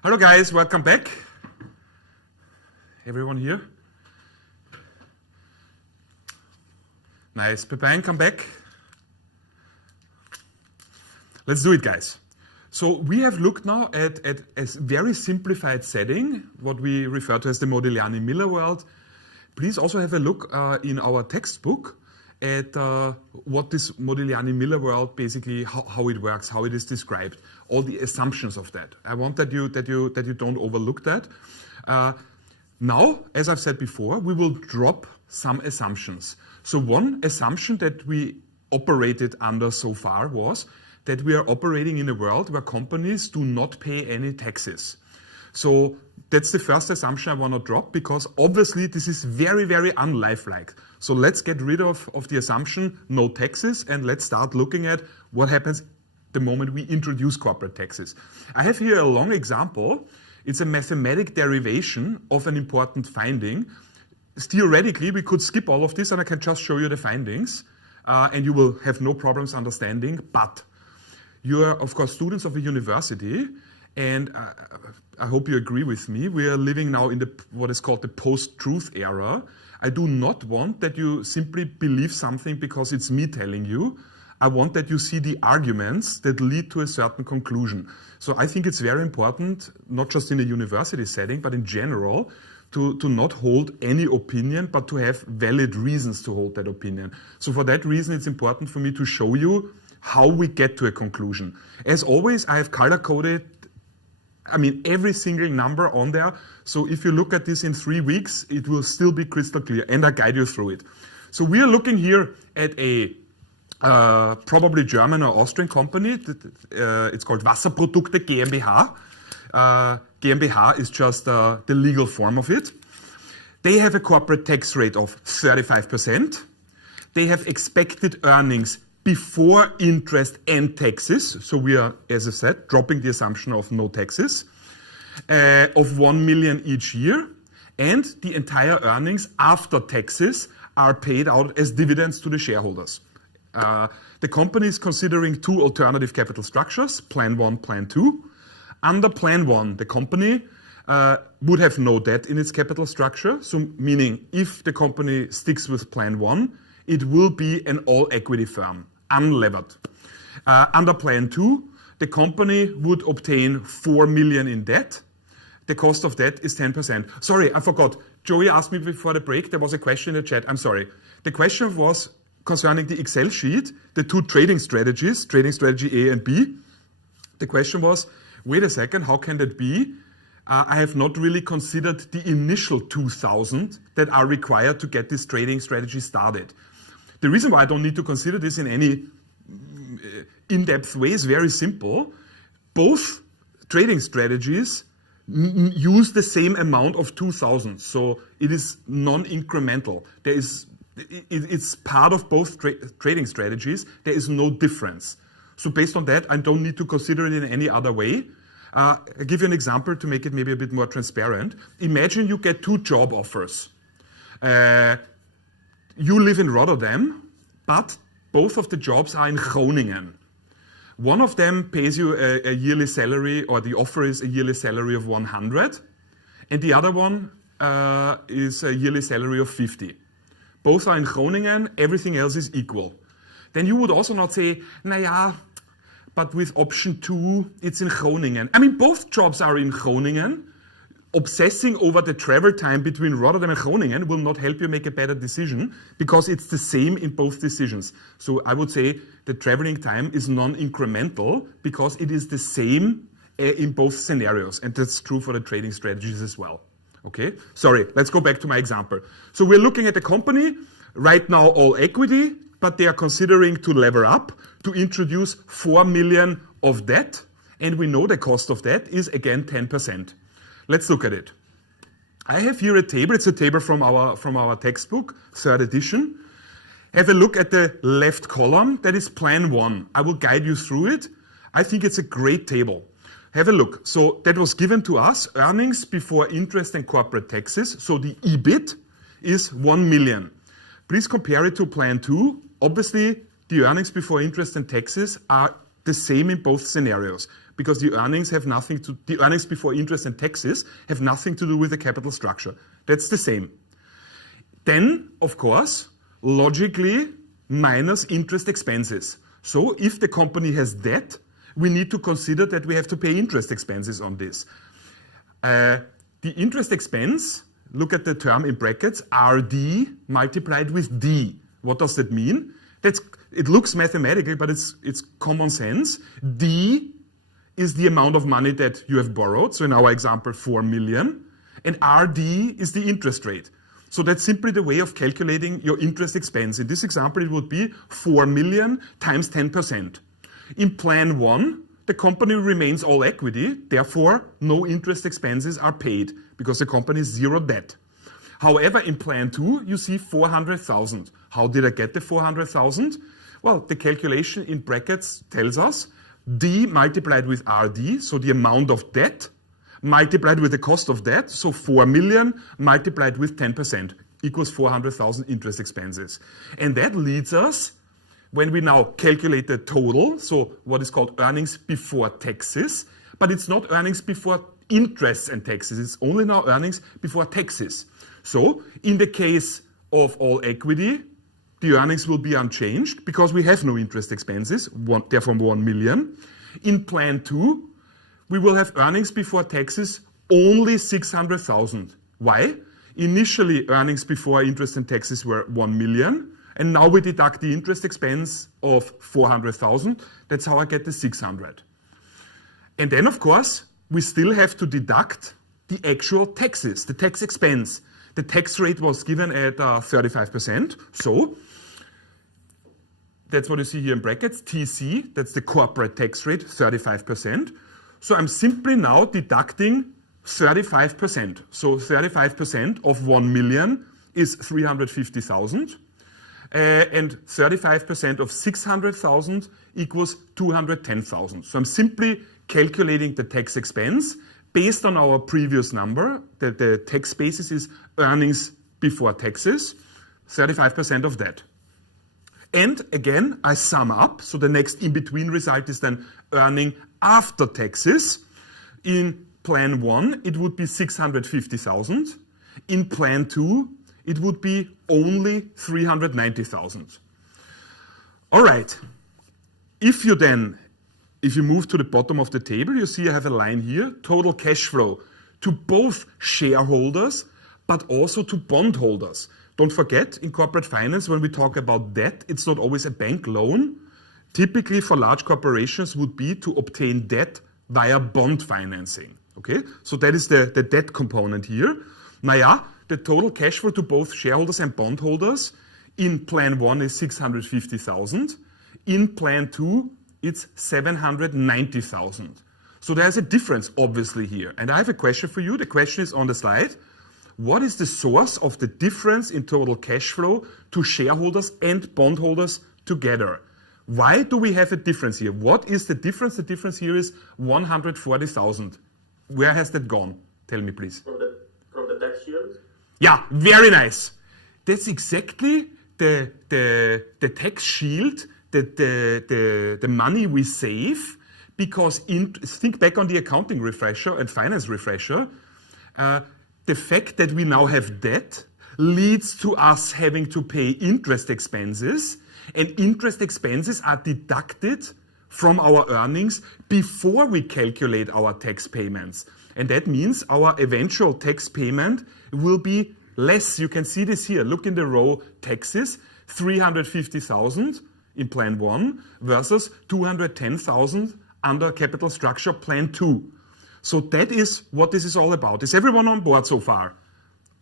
Hello guys, welcome back. Everyone here? Nice. Pepin, come back. Let's do it, guys. So we have looked now at a very simplified setting, what we refer to as the Modigliani Miller world. Please also have a look in our textbook at what this Modigliani Miller world basically, how it works, how it is described, all the assumptions of that. I want that you don't overlook that. Now, as I've said before, we will drop some assumptions. So one assumption that we operated under so far was that we are operating in a world where companies do not pay any taxes. So that's the first assumption I want to drop, because obviously this is very, very unlifelike. So let's get rid of the assumption no taxes, and let's start looking at what happens the moment we introduce corporate taxes. I have here a long example. It's a mathematical derivation of an important finding. Theoretically, we could skip all of this and I can just show you the findings, and you will have no problems understanding. But you are, of course, students of a university, and I hope you agree with me. We are living now in what is called the post-truth era. I do not want that you simply believe something because it's me telling you. I want that you see the arguments that lead to a certain conclusion. So I think it's very important, not just in a university setting, but in general, to not hold any opinion, but to have valid reasons to hold that opinion. So for that reason, it's important for me to show you how we get to a conclusion. As always, I have color-coded, every single number on there. So if you look at this in 3 weeks, it will still be crystal clear, and I guide you through it. So we are looking here at a probably German or Austrian company. It's called Wasserprodukte GmbH. GmbH is just the legal form of it. They have a corporate tax rate of 35%. They have expected earnings before interest and taxes. So we are, as I said, dropping the assumption of no taxes, of 1 million each year. And the entire earnings after taxes are paid out as dividends to the shareholders. The company is considering 2 alternative capital structures, Plan 1, Plan 2. Under Plan 1, the company would have no debt in its capital structure, so meaning if the company sticks with Plan 1, it will be an all-equity firm, unlevered. Under Plan 2, the company would obtain 4 million in debt. The cost of debt is 10%. Sorry, I forgot. Joey asked me before the break, there was a question in the chat. I'm sorry. The question was concerning the Excel sheet, the 2 trading strategies, trading strategy A and B. The question was, wait a second, how can that be? I have not really considered the initial 2,000 that are required to get this trading strategy started. The reason why I don't need to consider this in any in-depth way is very simple. Both trading strategies use the same amount of 2,000, so it is non-incremental. It's part of both trading strategies. There is no difference. So based on that, I don't need to consider it in any other way. I'll give you an example to make it maybe a bit more transparent. Imagine you get 2 job offers. You live in Rotterdam, but both of the jobs are in Groningen. One of them pays you a yearly salary, or the offer is a yearly salary of 100, and the other one is a yearly salary of 50. Both are in Groningen, everything else is equal. Then you would also not say, naja, but with option 2, it's in Groningen. Both jobs are in Groningen. Obsessing over the travel time between Rotterdam and Groningen will not help you make a better decision, because it's the same in both decisions. So I would say the traveling time is non-incremental because it is the same in both scenarios. And that's true for the trading strategies as well. Okay, sorry, let's go back to my example. So we're looking at a company, right now all equity, but they are considering to lever up, to introduce 4 million of debt, and we know the cost of that is again 10%. Let's look at it. I have here a table. It's a table from our textbook, 3rd edition. Have a look at the left column. That is Plan 1. I will guide you through it. I think it's a great table. Have a look. So that was given to us, earnings before interest and corporate taxes. So the EBIT is 1 million. Please compare it to Plan 2. Obviously, the earnings before interest and taxes are the same in both scenarios. because the earnings the earnings before interest and taxes have nothing to do with the capital structure. That's the same. Then, of course, logically minus interest expenses. So if the company has debt, we need to consider that we have to pay interest expenses on this. The interest expense, look at the term in brackets, RD multiplied with D. What does that mean? It looks mathematical, but it's common sense. D is the amount of money that you have borrowed. So in our example, 4 million. And RD is the interest rate. So that's simply the way of calculating your interest expense. In this example, it would be 4 million times 10%. In plan 1, the company remains all equity, therefore no interest expenses are paid because the company is zero debt. However, in plan 2, you see 400,000. How did I get the 400,000? Well, the calculation in brackets tells us D multiplied with RD, so the amount of debt, multiplied with the cost of debt, so 4 million multiplied with 10% equals 400,000 interest expenses. And that leads us, when we now calculate the total, so what is called earnings before taxes, but it's not earnings before interests and taxes, it's only now earnings before taxes. So in the case of all equity, the earnings will be unchanged because we have no interest expenses, therefore 1 million. In plan 2, we will have earnings before taxes only 600,000. Why? Initially, earnings before interest and taxes were 1 million, and now we deduct the interest expense of 400,000. That's how I get the 600. And then, of course, we still have to deduct the actual taxes, the tax expense. The tax rate was given at 35%, so that's what you see here in brackets, TC, that's the corporate tax rate, 35%. So I'm simply now deducting 35%. So 35% of 1 million is 350,000. And 35% of 600,000 equals 210,000. So I'm simply calculating the tax expense based on our previous number. The tax basis is earnings before taxes, 35% of that. And again, I sum up. So the next in-between result is then earning after taxes. In plan 1, it would be 650,000. In plan 2, it would be only 390,000. All right. If you move to the bottom of the table, you see I have a line here, total cash flow to both shareholders, but also to bondholders. Don't forget, in corporate finance, when we talk about debt, it's not always a bank loan. Typically, for large corporations, would be to obtain debt via bond financing. Okay, so that is the debt component here. Now, the total cash flow to both shareholders and bondholders in plan 1 is 650,000. In plan 2, it's 790,000. So there's a difference, obviously, here. And I have a question for you. The question is on the slide. What is the source of the difference in total cash flow to shareholders and bondholders together? Why do we have a difference here? What is the difference? The difference here is 140,000. Where has that gone? Tell me, please. From the tax shield? Yeah, very nice. That's exactly the tax shield, the money we save, because think back on the accounting refresher and finance refresher. The fact that we now have debt leads to us having to pay interest expenses, and interest expenses are deducted from our earnings before we calculate our tax payments. And that means our eventual tax payment will be less. You can see this here. Look in the row taxes, 350,000 in plan 1 versus 210,000 under capital structure plan 2. So that is what this is all about. Is everyone on board so far?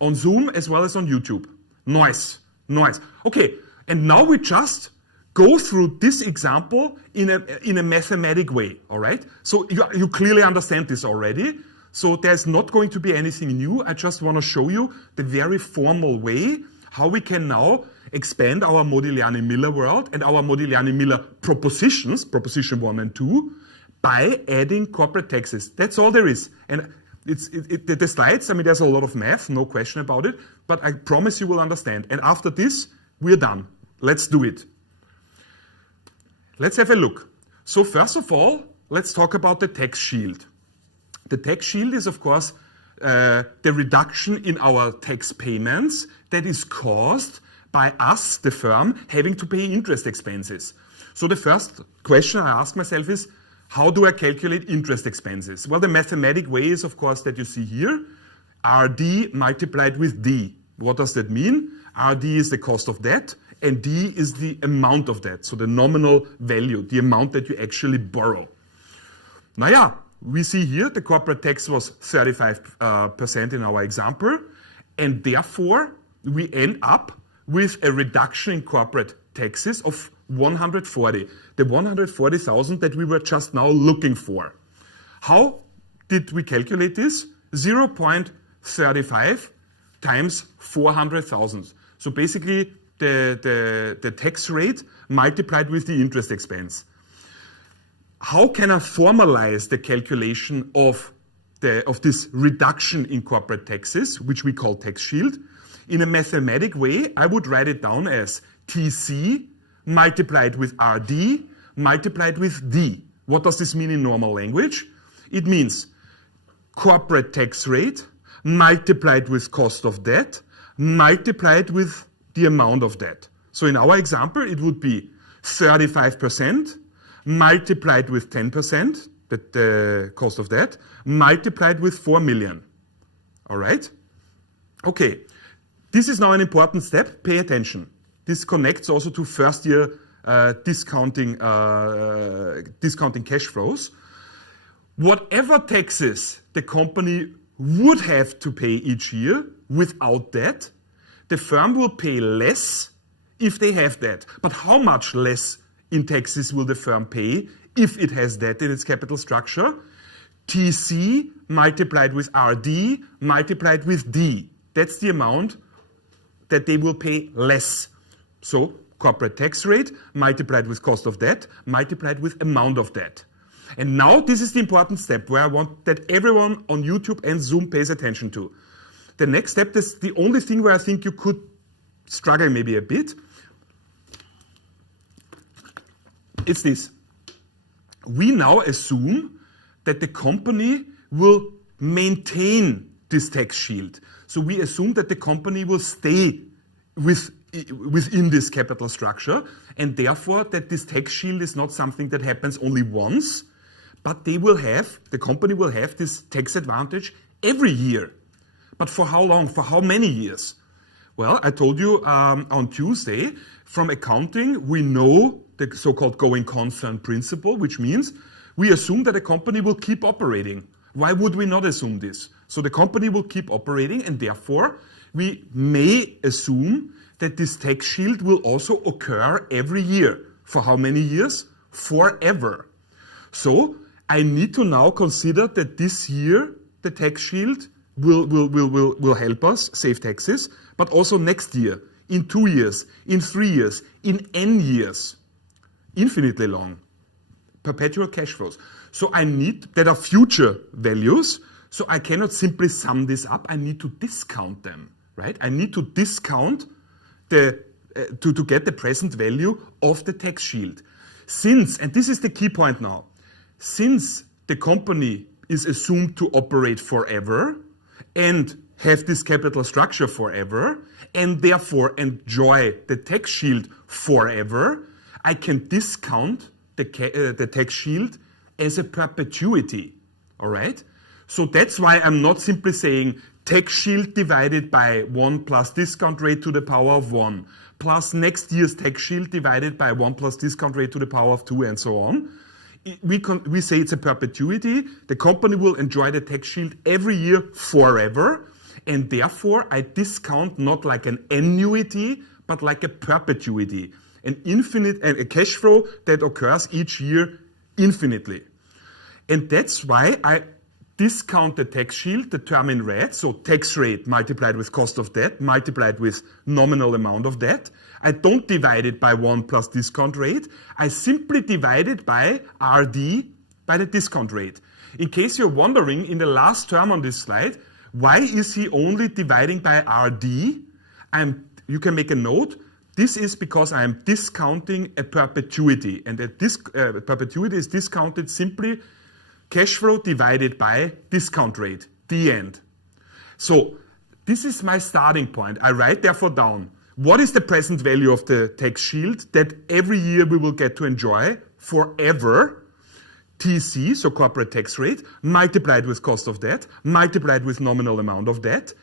On Zoom as well as on YouTube? Nice. Okay, and now we just go through this example in a mathematic way, all right? So you clearly understand this already. So there's not going to be anything new. I just want to show you the very formal way how we can now expand our Modigliani Miller world and our Modigliani Miller propositions, proposition 1 and 2, by adding corporate taxes. That's all there is. And the slides, I mean, there's a lot of math, no question about it, but I promise you will understand. And after this, we're done. Let's do it. Let's have a look. So first of all, let's talk about the tax shield. The tax shield is, of course, the reduction in our tax payments that is caused by us, the firm, having to pay interest expenses. So the first question I ask myself is, how do I calculate interest expenses? Well, the mathematic way is, of course, that you see here, RD multiplied with D. What does that mean? RD is the cost of debt, and D is the amount of debt, so the nominal value, the amount that you actually borrow. Now, yeah, we see here the corporate tax was 35% in our example, and therefore we end up with a reduction in corporate taxes of 140, the 140,000 that we were just now looking for. How did we calculate this? 0.35 times 400,000. So basically the tax rate multiplied with the interest expense. How can I formalize the calculation of this reduction in corporate taxes, which we call tax shield? In a mathematic way, I would write it down as TC multiplied with RD multiplied with D. What does this mean in normal language? It means corporate tax rate multiplied with cost of debt multiplied with the amount of debt. So in our example, it would be 35% multiplied with 10%, the cost of debt, multiplied with 4 million. All right? Okay. This is now an important step. Pay attention. This connects also to first year discounting cash flows. Whatever taxes the company would have to pay each year without that, the firm will pay less if they have that. But how much less in taxes will the firm pay if it has that in its capital structure? TC multiplied with RD multiplied with D. That's the amount that they will pay less. So corporate tax rate multiplied with cost of debt multiplied with amount of debt. And now this is the important step where I want that everyone on YouTube and Zoom pays attention to. The next step is the only thing where I think you could struggle maybe a bit. It's this. We now assume that the company will maintain this tax shield. So we assume that the company will stay within this capital structure, and therefore that this tax shield is not something that happens only once, but the company will have this tax advantage every year. But for how long? For how many years? Well, I told you on Tuesday, from accounting, we know the so-called going concern principle, which means we assume that a company will keep operating. Why would we not assume this? So the company will keep operating, and therefore we may assume that this tax shield will also occur every year. For how many years? Forever. So I need to now consider that this year the tax shield will help us save taxes, but also next year, in 2 years, in 3 years, in n years, infinitely long, perpetual cash flows. So I need, that are future values, so I cannot simply sum this up, I need to discount them, right? I need to discount to get the present value of the tax shield. Since, and this is the key point now, since the company is assumed to operate forever and have this capital structure forever and therefore enjoy the tax shield forever, I can discount the tax shield as a perpetuity, all right? So that's why I'm not simply saying tax shield divided by 1 plus discount rate to the power of 1 plus next year's tax shield divided by 1 plus discount rate to the power of 2 and so on. We say it's a perpetuity. The company will enjoy the tax shield every year forever, and therefore I discount not like an annuity, but like a perpetuity, an infinite and a cash flow that occurs each year infinitely. And that's why I discount the tax shield, the term in red, so tax rate multiplied with cost of debt multiplied with nominal amount of debt. I don't divide it by 1 plus discount rate. I simply divide it by RD, by the discount rate. In case you're wondering, in the last term on this slide, why is he only dividing by RD? You can make a note. This is because I am discounting a perpetuity, and a perpetuity is discounted simply cash flow divided by discount rate, the end. So this is my starting point. I write therefore down what is the present value of the tax shield that every year we will get to enjoy forever, TC, so corporate tax rate, multiplied with cost of debt, multiplied with nominal amount of debt,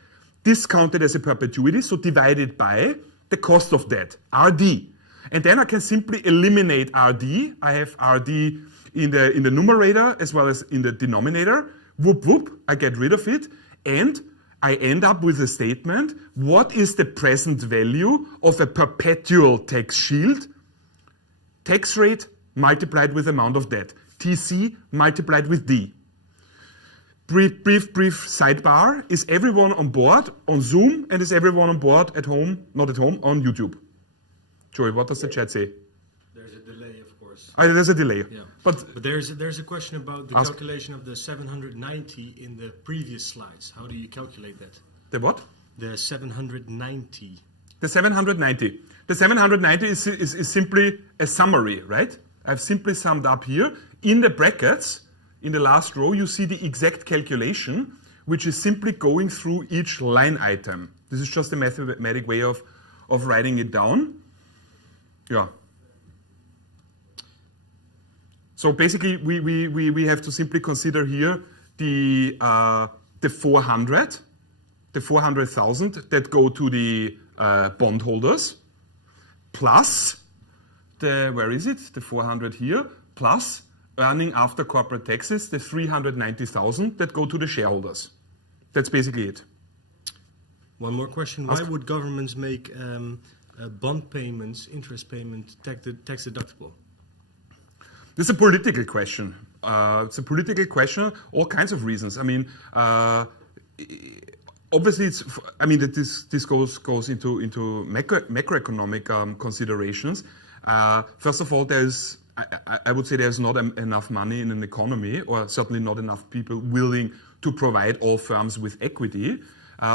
discounted as a perpetuity, so divided by the cost of debt, RD. And then I can simply eliminate RD. I have RD in the numerator as well as in the denominator. Whoop, whoop, I get rid of it. And I end up with a statement, what is the present value of a perpetual tax shield? Tax rate multiplied with amount of debt. TC multiplied with D. Brief sidebar. Is everyone on board on Zoom, and is everyone on board at home, not at home, on YouTube? Joey, what does the chat say? There's a delay, of course. There's a delay. Yeah. But there's a question about the calculation of the 790 in the previous slides. How do you calculate that? The what? The 790. The 790. The 790 is simply a summary, right? I've simply summed up here. In the brackets, in the last row, you see the exact calculation, which is simply going through each line item. This is just a mathematic way of writing it down. Yeah. So basically, we have to simply consider here the 400,000 that go to the bondholders, plus where is it? The 400 here, plus earning after corporate taxes, the 390,000 that go to the shareholders. That's basically it. One more question. Why would governments make bond payments, interest payment, tax deductible? This is a political question. It's a political question, all kinds of reasons. I mean, obviously, this goes into macroeconomic considerations. First of all, I would say there's not enough money in an economy, or certainly not enough people willing to provide all firms with equity.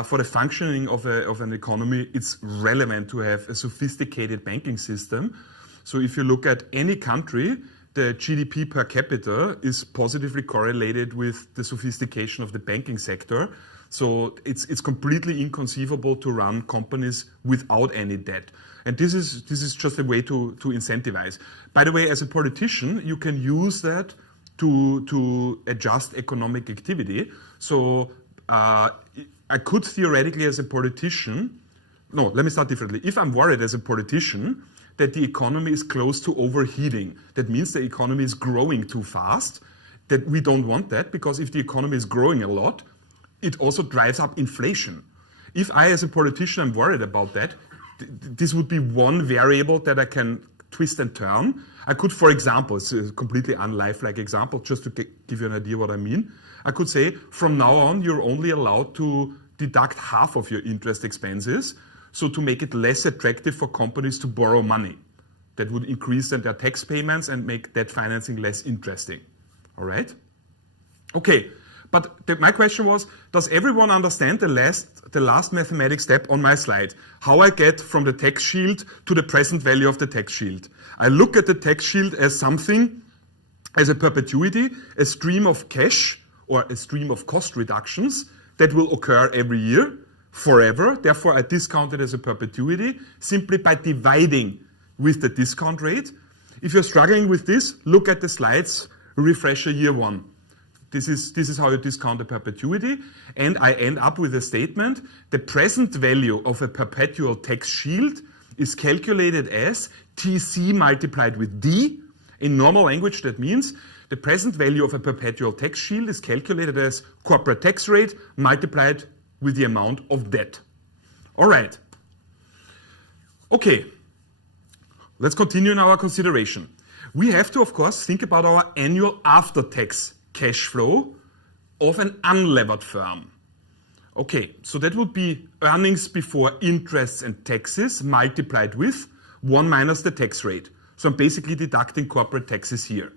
For the functioning of an economy, it's relevant to have a sophisticated banking system. So if you look at any country, the GDP per capita is positively correlated with the sophistication of the banking sector. So it's completely inconceivable to run companies without any debt. And this is just a way to incentivize. By the way, as a politician, you can use that to adjust economic activity. So I could theoretically, as a politician, let me start differently. If I'm worried as a politician that the economy is close to overheating, that means the economy is growing too fast, that we don't want that, because if the economy is growing a lot, it also drives up inflation. If I, as a politician, am worried about that, this would be one variable that I can twist and turn. I could, for example, it's a completely unlifelike example, just to give you an idea what I mean. I could say, from now on, you're only allowed to deduct half of your interest expenses, so to make it less attractive for companies to borrow money. That would increase then their tax payments and make debt financing less interesting. All right? Okay. But my question was, does everyone understand the last mathematical step on my slide? How I get from the tax shield to the present value of the tax shield. I look at the tax shield as something, as a perpetuity, a stream of cash or a stream of cost reductions that will occur every year, forever. Therefore, I discount it as a perpetuity simply by dividing with the discount rate. If you're struggling with this, look at the slides, refresher year one. This is how you discount a perpetuity, and I end up with a statement. The present value of a perpetual tax shield is calculated as TC multiplied with D. In normal language, that means the present value of a perpetual tax shield is calculated as corporate tax rate multiplied with the amount of debt. All right. Okay. Let's continue in our consideration. We have to, of course, think about our annual after-tax cash flow of an unlevered firm. Okay, so that would be earnings before interests and taxes multiplied with 1 minus the tax rate. So I'm basically deducting corporate taxes here.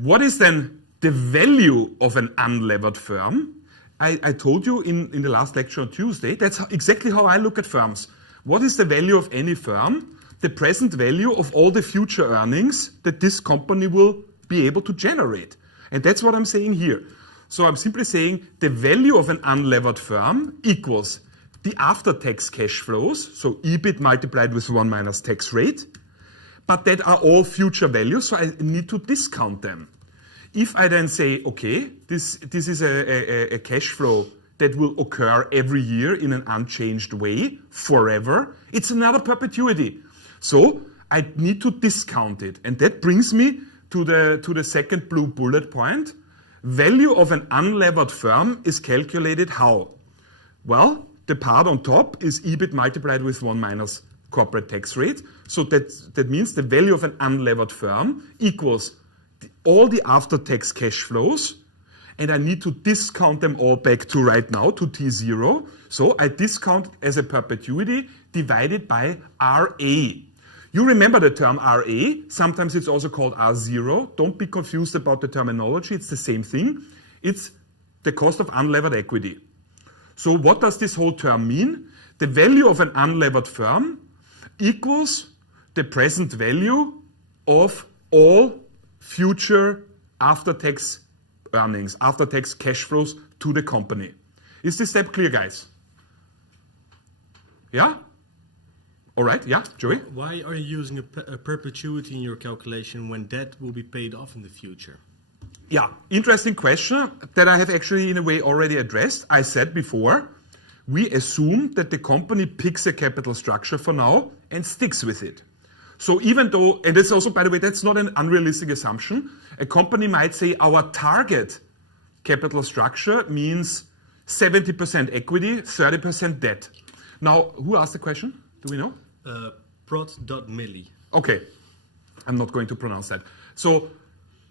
What is then the value of an unlevered firm? I told you in the last lecture on Tuesday, that's exactly how I look at firms. what is the value of any firm? The present value of all the future earnings that this company will be able to generate. And that's what I'm saying here. So I'm simply saying the value of an unlevered firm equals the after-tax cash flows, so EBIT multiplied with 1 minus tax rate, but that are all future values, so I need to discount them. If I then say, okay, this is a cash flow that will occur every year in an unchanged way forever, it's another perpetuity. So I need to discount it. And that brings me to the second blue bullet point. Value of an unlevered firm is calculated how? Well, the part on top is EBIT multiplied with 1 minus corporate tax rate. So that means the value of an unlevered firm equals all the after-tax cash flows, and I need to discount them all back to right now, to T0. So I discount as a perpetuity divided by RA. You remember the term RA, sometimes it's also called R0. Don't be confused about the terminology, it's the same thing. It's the cost of unlevered equity. So what does this whole term mean? The value of an unlevered firm equals the present value of all future after-tax earnings, after-tax cash flows to the company. Is this step clear, guys? Yeah? All right, yeah, Joey? Why are you using a perpetuity in your calculation when debt will be paid off in the future? Yeah, interesting question that I have actually in a way already addressed. I said before, we assume that the company picks a capital structure for now and sticks with it. So even though, and that's also, by the way, that's not an unrealistic assumption. A company might say our target capital structure means 70% equity, 30% debt. Now, who asked the question? Do we know? Prot.milli. Okay, I'm not going to pronounce that. So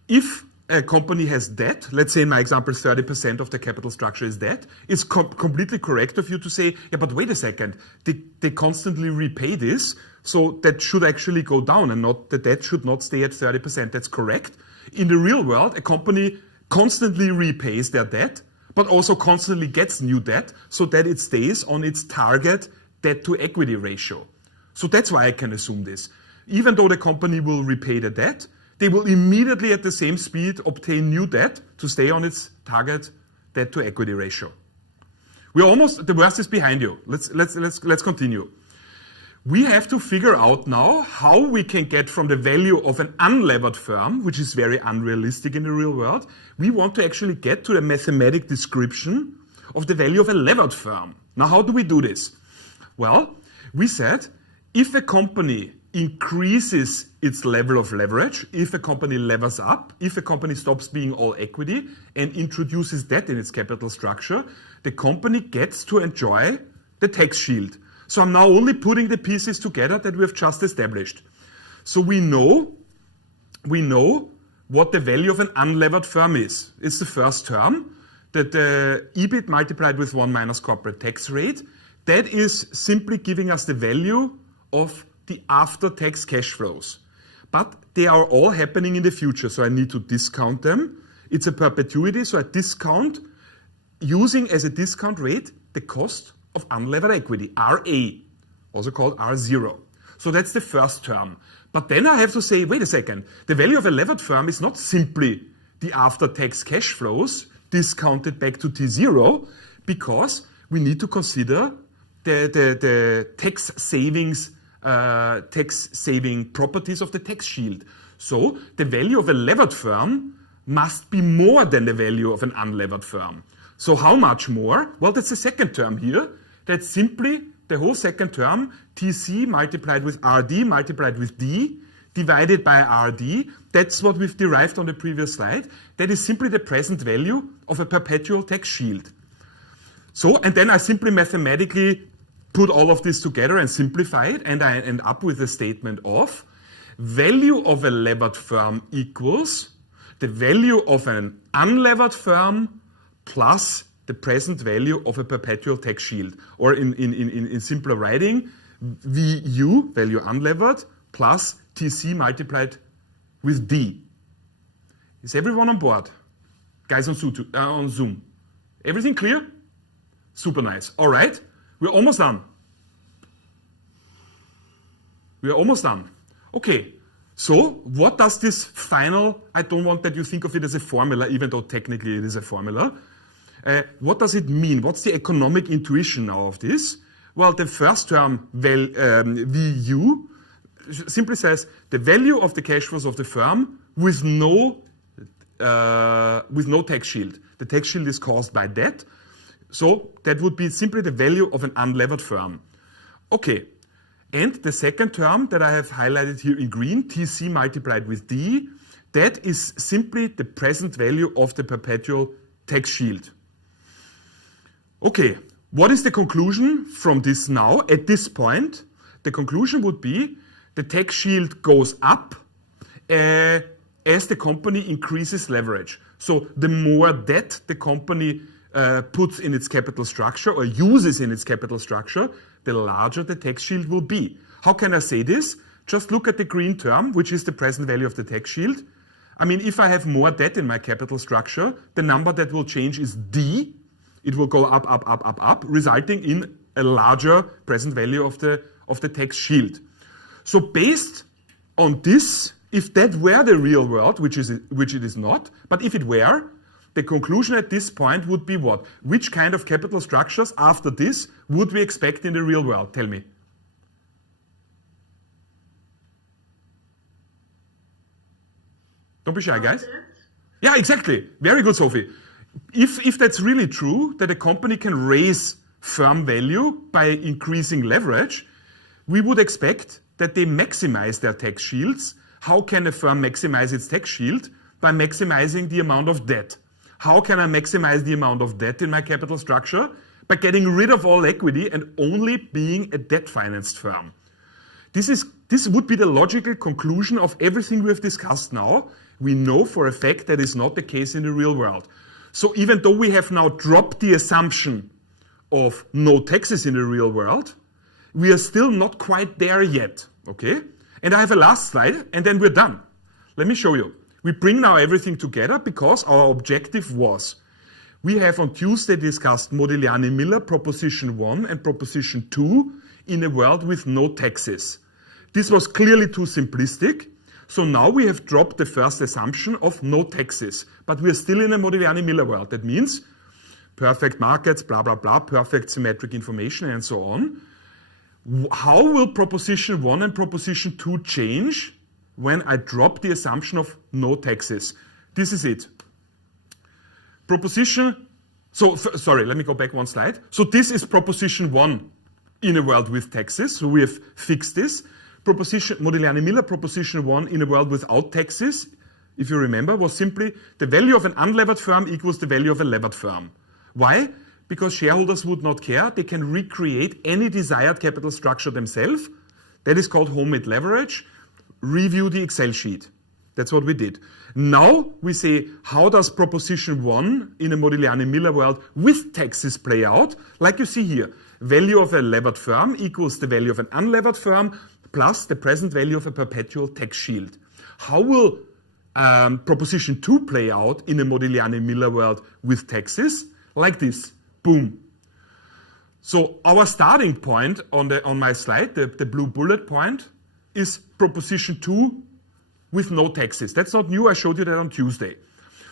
if a company has debt, let's say in my example 30% of the capital structure is debt, it's completely correct of you to say, yeah, but wait a second, they constantly repay this, so that should actually go down and not the debt should not stay at 30%. That's correct. In the real world, a company constantly repays their debt, but also constantly gets new debt so that it stays on its target debt to equity ratio. So that's why I can assume this. Even though the company will repay the debt, they will immediately at the same speed obtain new debt to stay on its target debt to equity ratio. We're almost, the worst is behind you. Let's continue. We have to figure out now how we can get from the value of an unlevered firm, which is very unrealistic in the real world, we want to actually get to the mathematic description of the value of a levered firm. Now, how do we do this? Well, we said if a company increases its level of leverage, if a company levers up, if a company stops being all equity and introduces debt in its capital structure, the company gets to enjoy the tax shield. So I'm now only putting the pieces together that we have just established. So we know what the value of an unlevered firm is. It's the first term, that the EBIT multiplied with 1 minus corporate tax rate. That is simply giving us the value of the after-tax cash flows. But they are all happening in the future, so I need to discount them. It's a perpetuity, so I discount, using as a discount rate, the cost of unlevered equity, RA, also called R0. So that's the first term. But then I have to say, wait a second, the value of a levered firm is not simply the after-tax cash flows discounted back to T0, because we need to consider the tax saving properties of the tax shield. So the value of a levered firm must be more than the value of an unlevered firm. So how much more? Well, that's the second term here. That's simply the whole second term, TC multiplied with RD multiplied with D divided by RD. That's what we've derived on the previous slide. That is simply the present value of a perpetual tax shield. So, and then I simply mathematically put all of this together and simplify it, and I end up with a statement of value of a levered firm equals the value of an unlevered firm plus the present value of a perpetual tax shield. Or in simpler writing, VU, value unlevered, plus TC multiplied with D. Is everyone on board? Guys on Zoom. Everything clear? Super nice. All right. We're almost done. We are almost done. Okay, so what does this final, I don't want that you think of it as a formula, even though technically it is a formula. What does it mean? What's the economic intuition now of this? Well, the first term, VU, simply says the value of the cash flows of the firm with no tax shield. The tax shield is caused by debt. So that would be simply the value of an unlevered firm. Okay, and the second term that I have highlighted here in green, TC multiplied with D, that is simply the present value of the perpetual tax shield. Okay, what is the conclusion from this now? At this point, the conclusion would be the tax shield goes up as the company increases leverage. So the more debt the company puts in its capital structure or uses in its capital structure, the larger the tax shield will be. How can I say this? Just look at the green term, which is the present value of the tax shield. I mean, if I have more debt in my capital structure, the number that will change is D. It will go up, resulting in a larger present value of the tax shield. So based on this, if that were the real world, which it is not, but if it were, the conclusion at this point would be what? Which kind of capital structures after this would we expect in the real world? Tell me. Don't be shy, guys. Yeah, exactly. Very good, Sophie. If that's really true, that a company can raise firm value by increasing leverage, we would expect that they maximize their tax shields. How can a firm maximize its tax shield? By maximizing the amount of debt. How can I maximize the amount of debt in my capital structure? By getting rid of all equity and only being a debt-financed firm. This would be the logical conclusion of everything we have discussed now. We know for a fact that is not the case in the real world. So even though we have now dropped the assumption of no taxes in the real world, we are still not quite there yet, okay? And I have a last slide, and then we're done. Let me show you. We bring now everything together because our objective was, we have on Tuesday discussed Modigliani Miller, Proposition 1 and Proposition 2 in a world with no taxes. This was clearly too simplistic. So now we have dropped the first assumption of no taxes, but we are still in a Modigliani Miller world. That means perfect markets, blah, blah, blah, perfect symmetric information, and so on. How will Proposition 1 and Proposition 2 change when I drop the assumption of no taxes? This is it. Sorry, let me go back one slide. So this is Proposition 1 in a world with taxes. So we have fixed this. Modigliani Miller Proposition 1 in a world without taxes, if you remember, was simply the value of an unlevered firm equals the value of a levered firm. Why? Because shareholders would not care. They can recreate any desired capital structure themselves. That is called homemade leverage. Review the Excel sheet. That's what we did. Now we say, how does Proposition 1 in a Modigliani Miller world with taxes play out? Like you see here, value of a levered firm equals the value of an unlevered firm plus the present value of a perpetual tax shield. How will Proposition 2 play out in a Modigliani Miller world with taxes? Like this, boom. So our starting point on my slide, the blue bullet point, is Proposition 2 with no taxes. That's not new, I showed you that on Tuesday.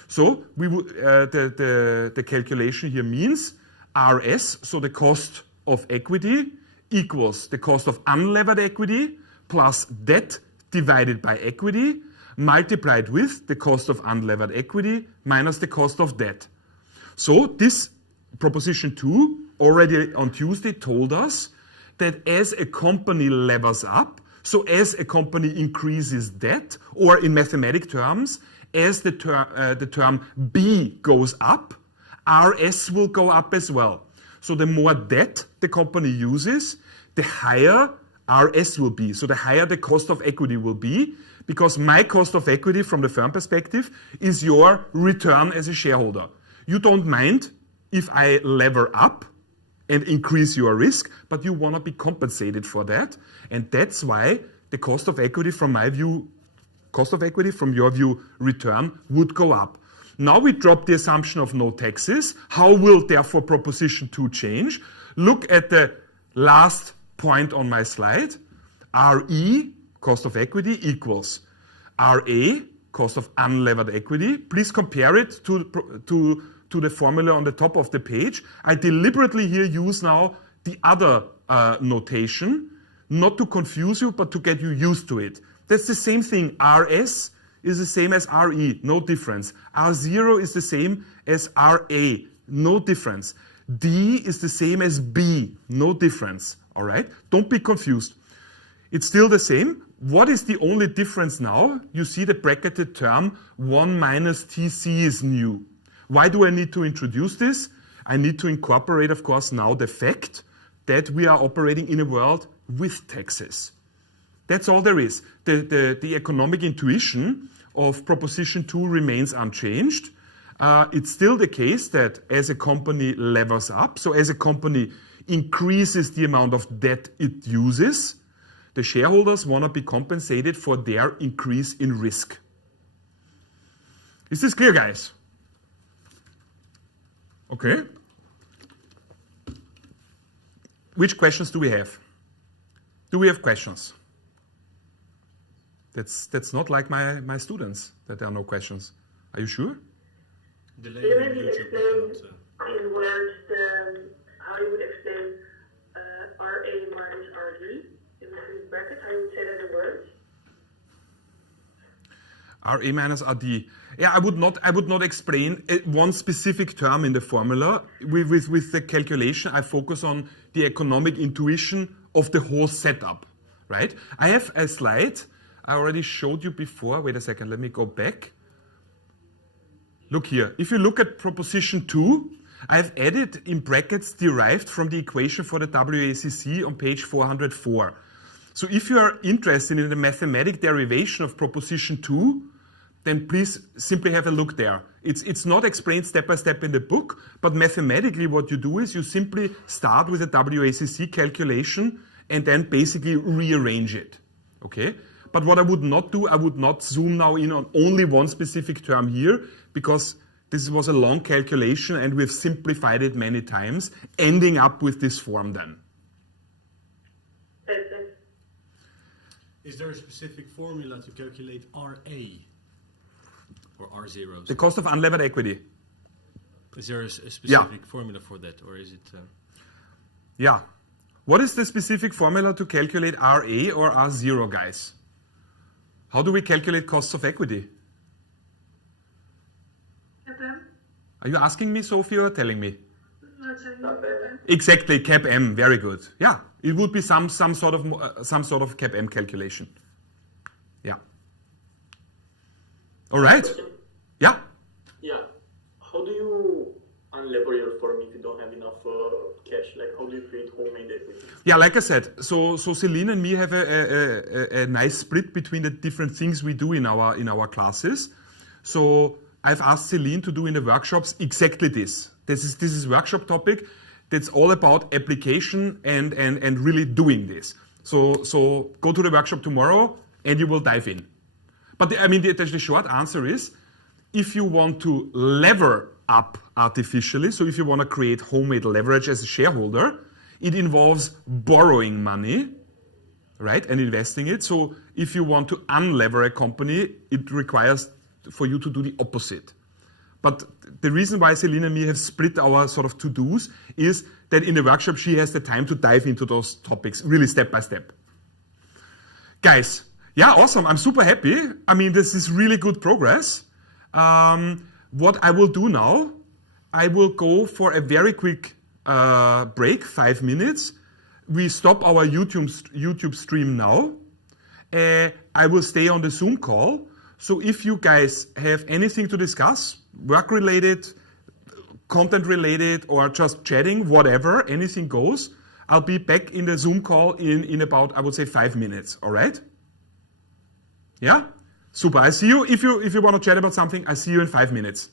So the calculation here means RS, so the cost of equity, equals the cost of unlevered equity plus debt divided by equity multiplied with the cost of unlevered equity minus the cost of debt. So this Proposition 2 already on Tuesday told us that as a company levers up, so as a company increases debt, or in mathematic terms, as the term B goes up, RS will go up as well. So the more debt the company uses, the higher RS will be. So the higher the cost of equity will be, because my cost of equity from the firm perspective is your return as a shareholder. You don't mind if I lever up and increase your risk, but you want to be compensated for that. And that's why the cost of equity from my view, from your view, return would go up. Now we drop the assumption of no taxes. How will therefore Proposition 2 change? Look at the last point on my slide. RE, cost of equity, equals RA, cost of unlevered equity. Please compare it to the formula on the top of the page. I deliberately here use now the other notation, not to confuse you, but to get you used to it. That's the same thing. RS is the same as RE, no difference. R0 is the same as RA, no difference. D is the same as B, no difference. All right? Don't be confused. It's still the same. What is the only difference now? You see the bracketed term 1 minus TC is new. Why do I need to introduce this? I need to incorporate, of course, now the fact that we are operating in a world with taxes. That's all there is. The economic intuition of Proposition 2 remains unchanged. It's still the case that as a company levers up, so as a company increases the amount of debt it uses, the shareholders want to be compensated for their increase in risk. Is this clear, guys? Okay. Which questions do we have? Do we have questions? That's not like my students, that there are no questions. Are you sure? Can you maybe explain in words how you would explain RA minus RD in between brackets? How you would say that in words? RA minus RD. Yeah, I would not explain one specific term in the formula. With the calculation, I focus on the economic intuition of the whole setup, right? I have a slide I already showed you before. Wait a second, let me go back. Look here. If you look at Proposition 2, I've added in brackets derived from the equation for the WACC on page 404. So if you are interested in the mathematical derivation of Proposition 2, then please simply have a look there. It's not explained step by step in the book, but mathematically what you do is you simply start with a WACC calculation and then basically rearrange it. Okay? But what I would not do, I would not zoom now in on only one specific term here, because this was a long calculation and we've simplified it many times, ending up with this form then. Is there a specific formula to calculate RA or R0? The cost of unlevered equity. Is there a specific formula for that, or is it? Yeah. What is the specific formula to calculate RA or R0, guys? How do we calculate costs of equity? Are you asking me, Sophie, or telling me? Exactly, cap M. Very good. Yeah, it would be some sort of cap M calculation. Yeah. All right. Yeah. Yeah. How do you unlever your firm if you don't have enough cash? Like, how do you create homemade equity? Yeah, like I said, so Celine and me have a nice split between the different things we do in our classes. So I've asked Celine to do in the workshops exactly this. This is workshop topic that's all about application and really doing this. So go to the workshop tomorrow and you will dive in. But the short answer is, if you want to lever up artificially, so if you want to create homemade leverage as a shareholder, it involves borrowing money, right, and investing it. So if you want to unlever a company, it requires for you to do the opposite. But the reason why Celine and me have split our sort of to-dos is that in the workshop she has the time to dive into those topics really step by step. Guys, yeah, awesome. I'm super happy. I mean, this is really good progress. What I will do now, I will go for a very quick break, 5 minutes. We stop our YouTube stream now. I will stay on the Zoom call. So if you guys have anything to discuss, work-related, content-related, or just chatting, whatever, anything goes, I'll be back in the Zoom call in about, I would say, 5 minutes, all right? Yeah? Super. I see you. If you want to chat about something, I see you in 5 minutes.